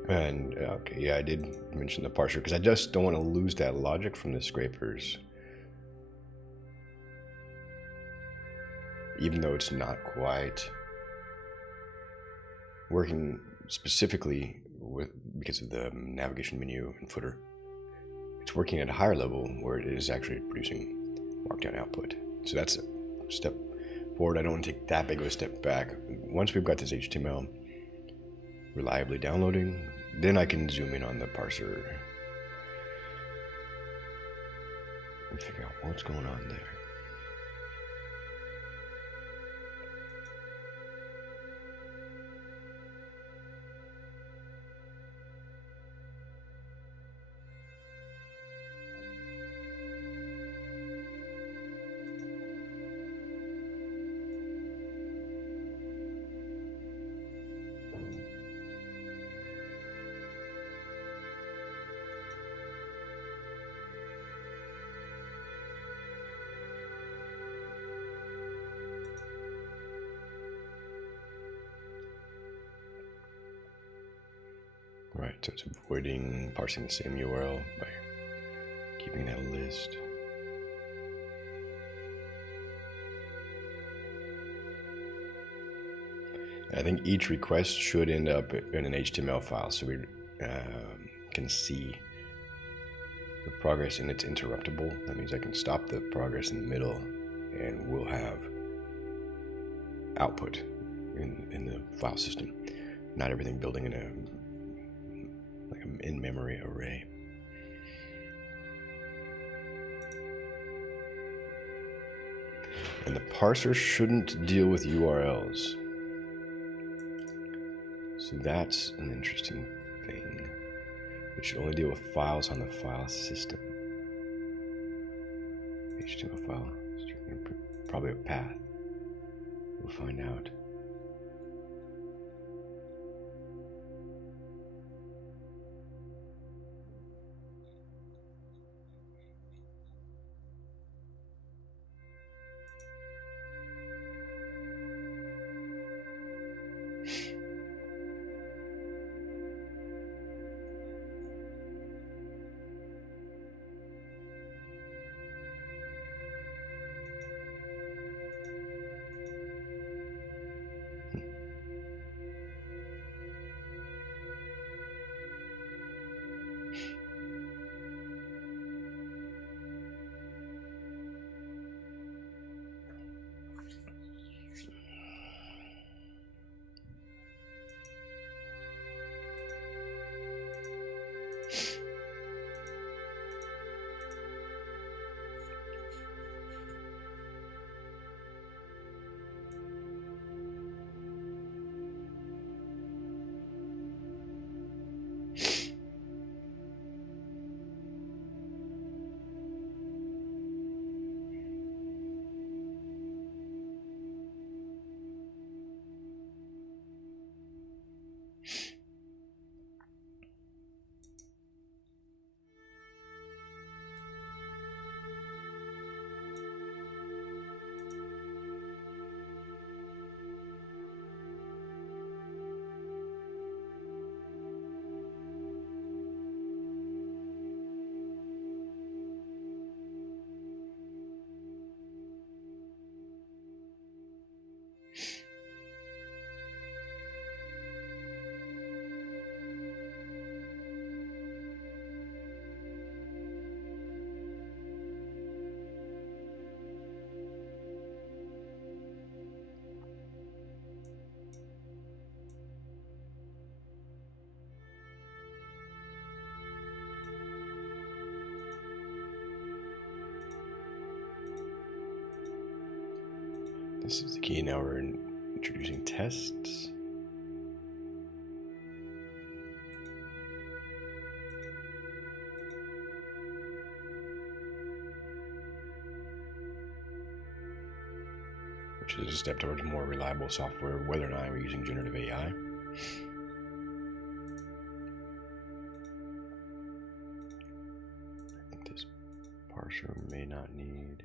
And okay, yeah, I did mention the parser because I just don't want to lose that logic from the scrapers. Even though it's not quite working specifically because of the navigation menu and footer, it's working at a higher level where it is actually producing markdown output. So that's a step forward. I don't want to take that big of a step back. Once we've got this HTML reliably downloading, then I can zoom in on the parser and figure out what's going on there. So it's avoiding parsing the same URL by keeping that list. I think each request should end up in an HTML file, so we can see the progress, and it's interruptible. That means I can stop the progress in the middle, and we'll have output in the file system. Not everything building in an in-memory array. And the parser shouldn't deal with URLs. So that's an interesting thing. It should only deal with files on the file system. HTML file, probably a path. We'll find out. This is the key. Now we're introducing tests. Which is a step towards more reliable software, whether or not we're using generative AI. I think this parser may not need...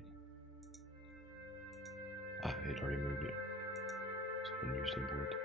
it already moved it. So unused import.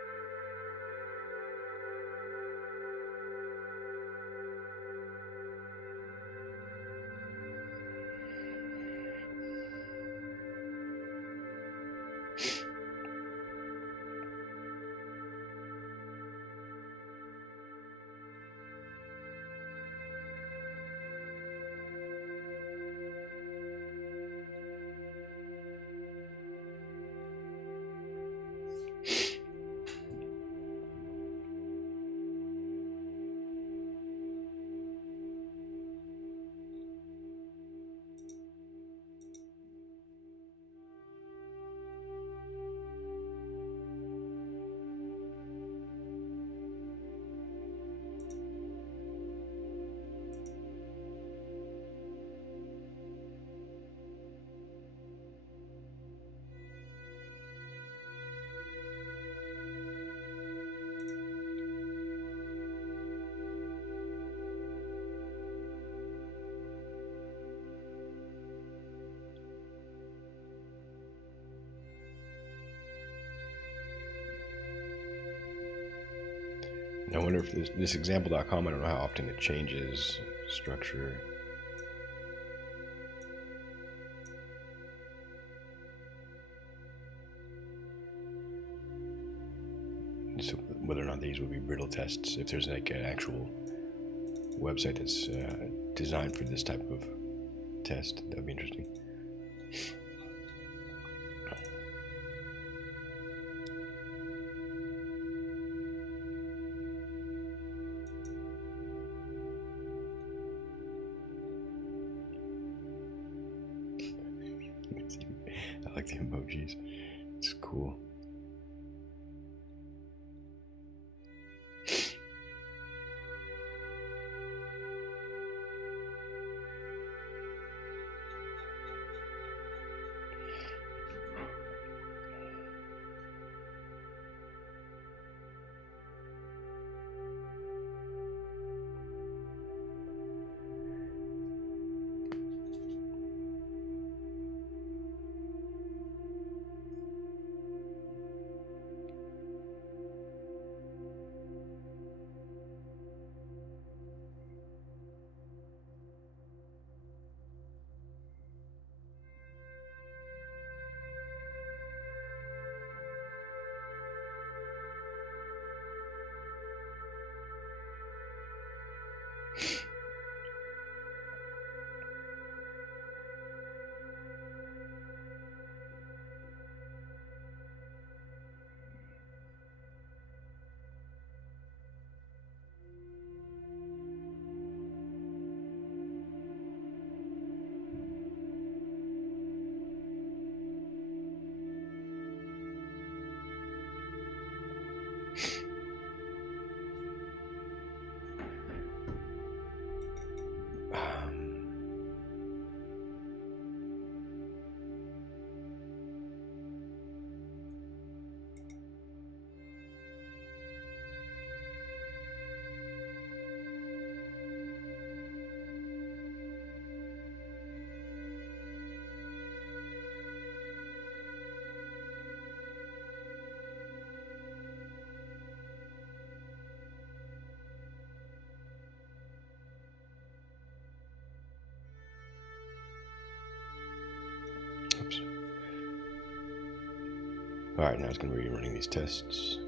I wonder if this example.com, I don't know how often it changes structure. So whether or not these would be brittle tests, if there's like an actual website that's designed for this type of test, that would be interesting. I like the emojis. It's cool. Oops. All right, now it's going to be running these tests.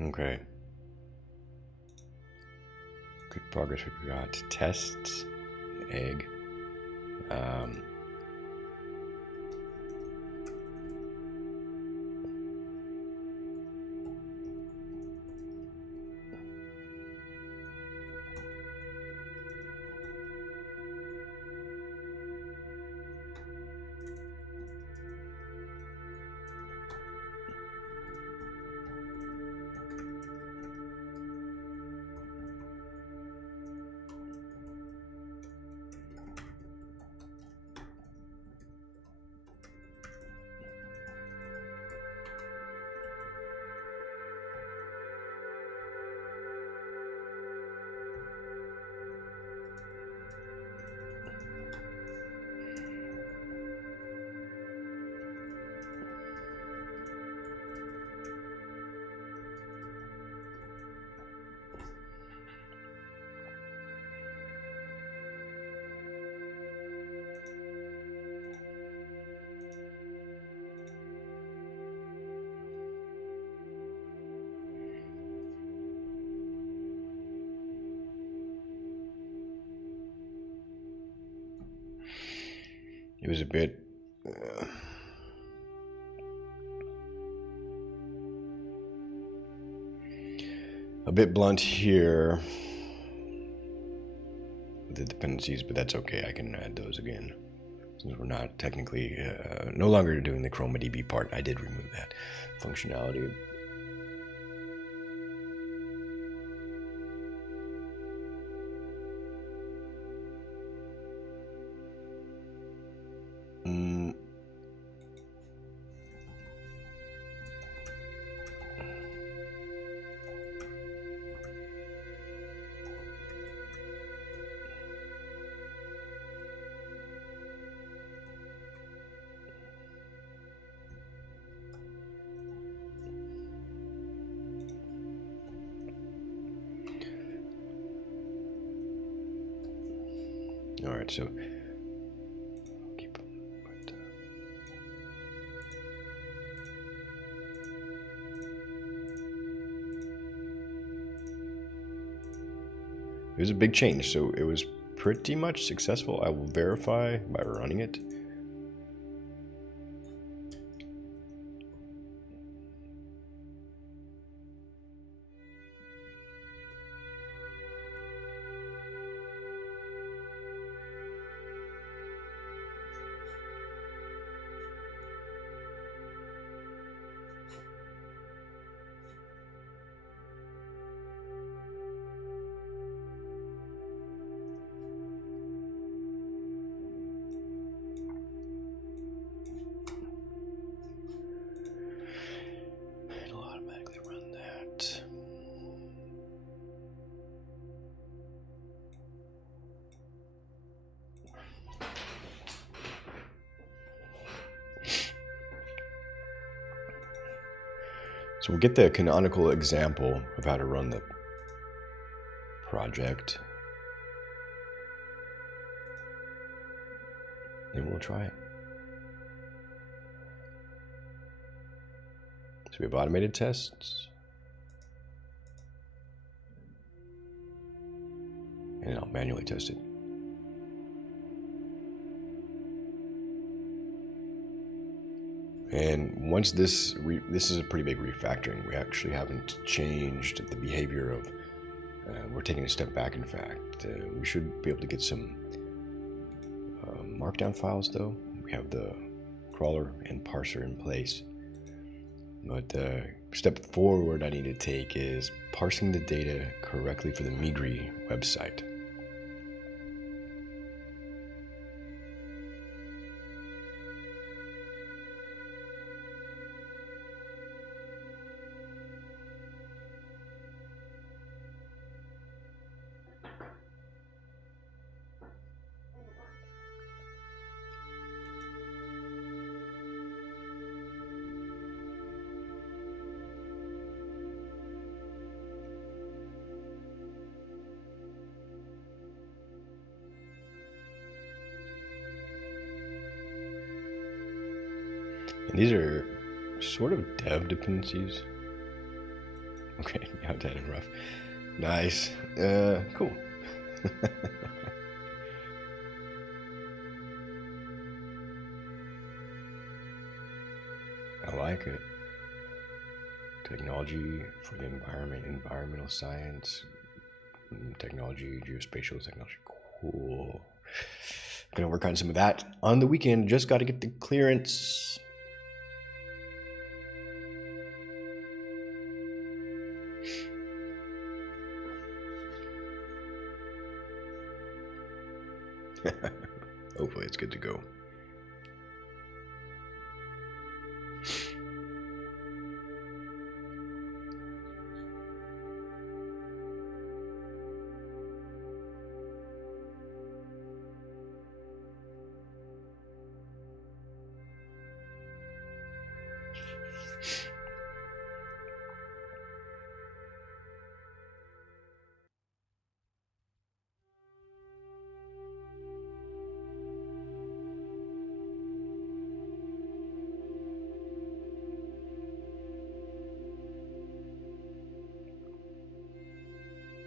Okay. Good progress. We got tests, egg. It was a bit blunt here with the dependencies, but that's okay. I can add those again. Since we're not technically no longer doing the ChromaDB part, I did remove that functionality. All right, so keep. It was a big change, so it was pretty much successful. I will verify by running it. It'll automatically run that. So we'll get the canonical example of how to run the project, and we'll try it. So we have automated tests, and I'll manually test it. And once this is a pretty big refactoring. We actually haven't changed the behavior of, we're taking a step back in fact. We should be able to get some markdown files though. We have the crawler and parser in place. But the step forward I need to take is parsing the data correctly for the Migri website. And these are sort of dev dependencies. Okay, now dead and rough. Nice. Cool. I like it. Technology for the environment, environmental science, technology, geospatial technology. Cool. Gonna work on some of that on the weekend. Just got to get the clearance. Hopefully it's good to go.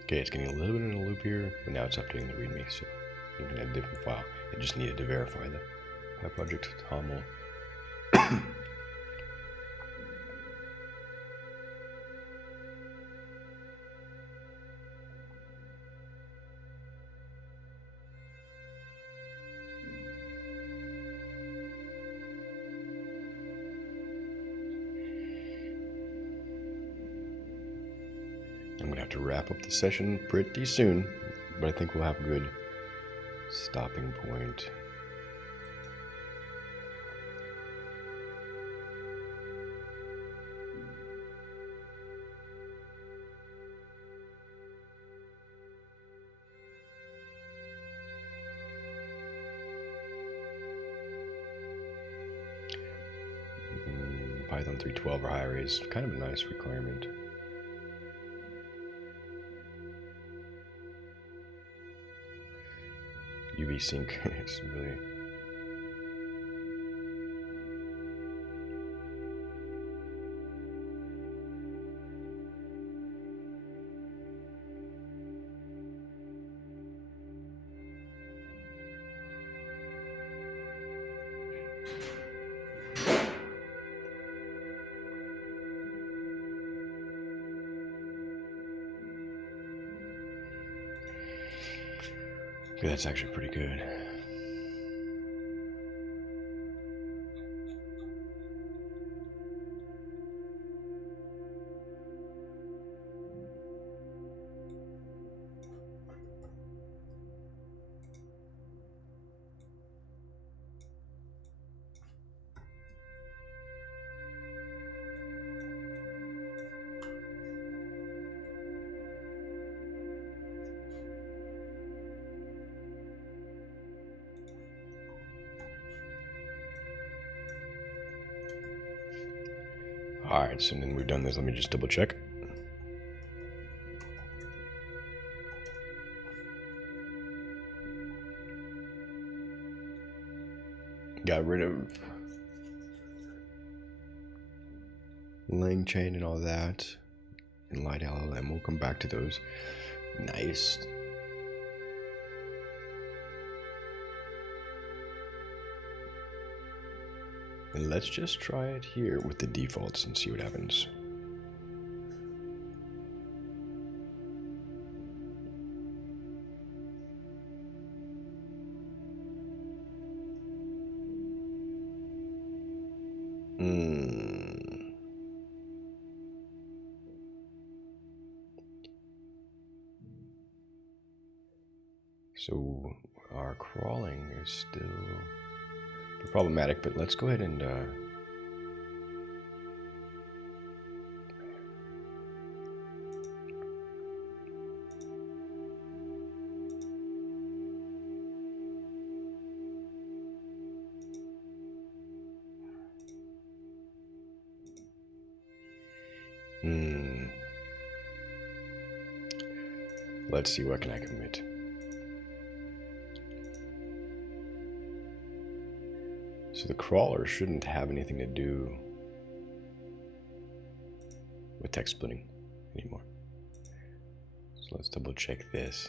Okay, it's getting a little bit in a loop here, but now it's updating the README, so you can add a different file. It just needed to verify the project toml. I'm gonna have to wrap up the session pretty soon, but I think we'll have a good stopping point. Python 3.12 or higher is kind of a nice requirement. UV sync is really... Okay, that's actually pretty good. All right, so then we've done this. Let me just double check. Got rid of lang chain and all that. And light LLM, we'll come back to those. Nice. And let's just try it here with the defaults and see what happens. So our crawling is still problematic, but let's go ahead and let's see, what can I commit? So the crawler shouldn't have anything to do with text splitting. anymore. So let's double check this.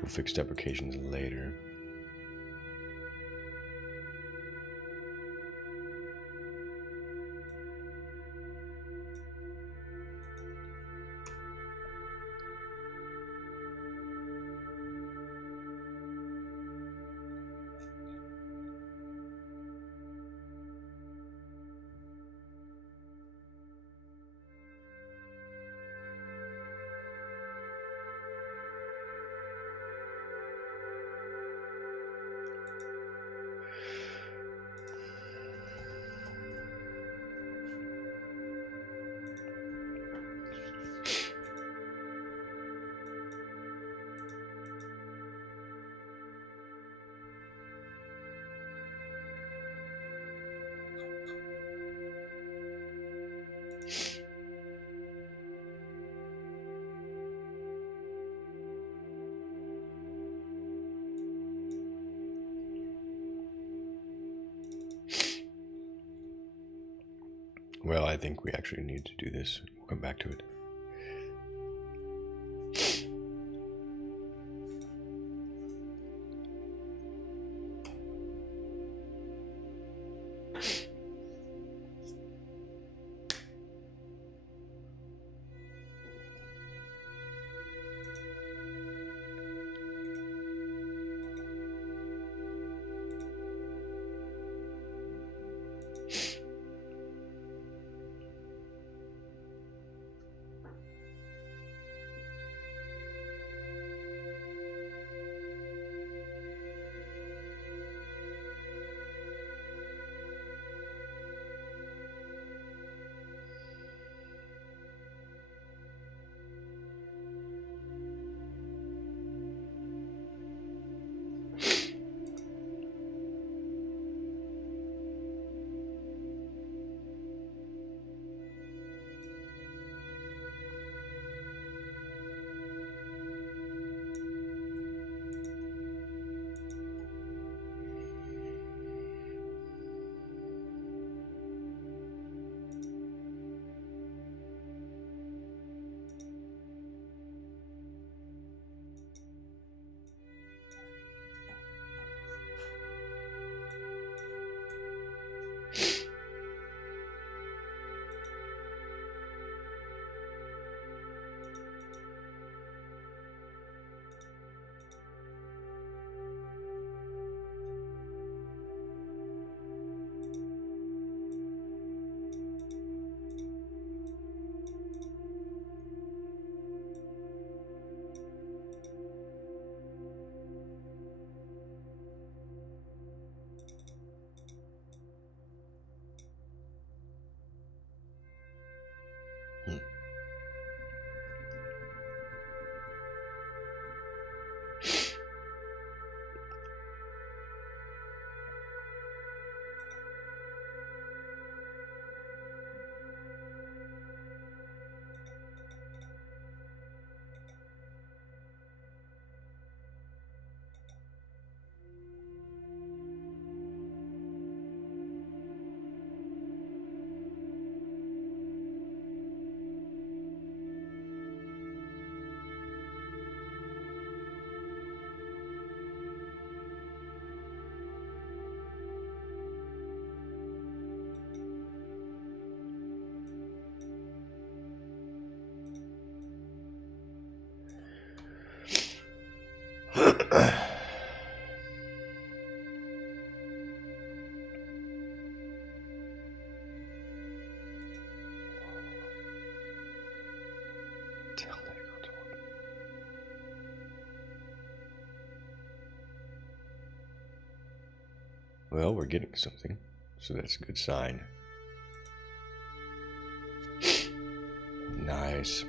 We'll fix deprecations later. Well, I think we actually need to do this. We'll come back to it. Well, we're getting something, so that's a good sign. Nice.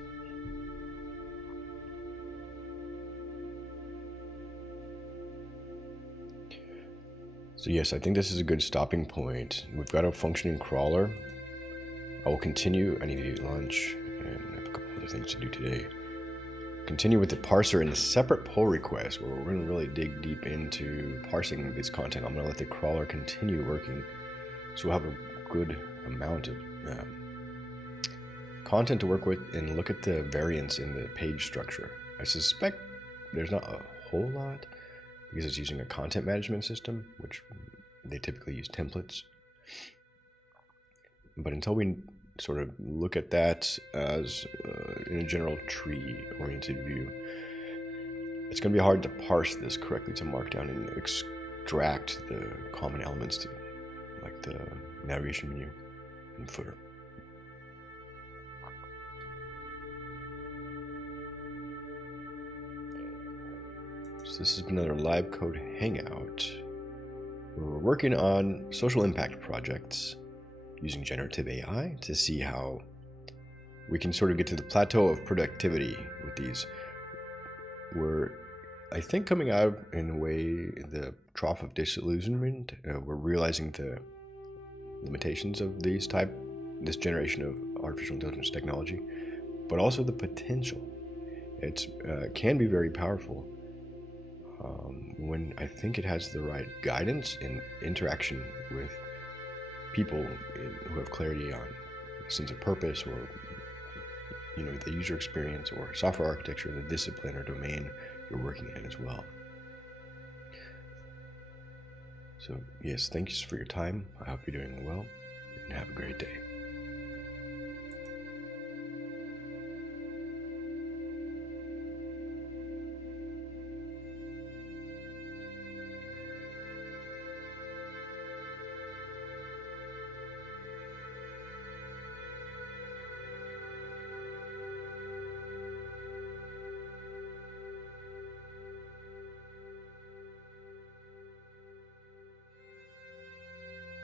So yes, I think this is a good stopping point. We've got a functioning crawler. I will continue. I need to eat lunch and I have a couple other things to do today. continue with the parser in a separate pull request where we're going to really dig deep into parsing this content. I'm going to let the crawler continue working, so we'll have a good amount of content to work with and look at the variance in the page structure. I suspect there's not a whole lot because it's using a content management system, which they typically use templates. But until we sort of look at that as in a general tree-oriented view, it's going to be hard to parse this correctly to Markdown and extract the common elements to, like the navigation menu and footer. So this has been another live code hangout where we're working on social impact projects using generative AI to see how we can sort of get to the plateau of productivity with these. We're, I think, coming out in a way the trough of disillusionment. We're realizing the limitations of this generation of artificial intelligence technology, but also the potential. It can be very powerful when I think it has the right guidance and interaction with people who have clarity on a sense of purpose, or the user experience, or software architecture, the discipline or domain you're working in as well. So yes, thanks for your time. I hope you're doing well, and have a great day.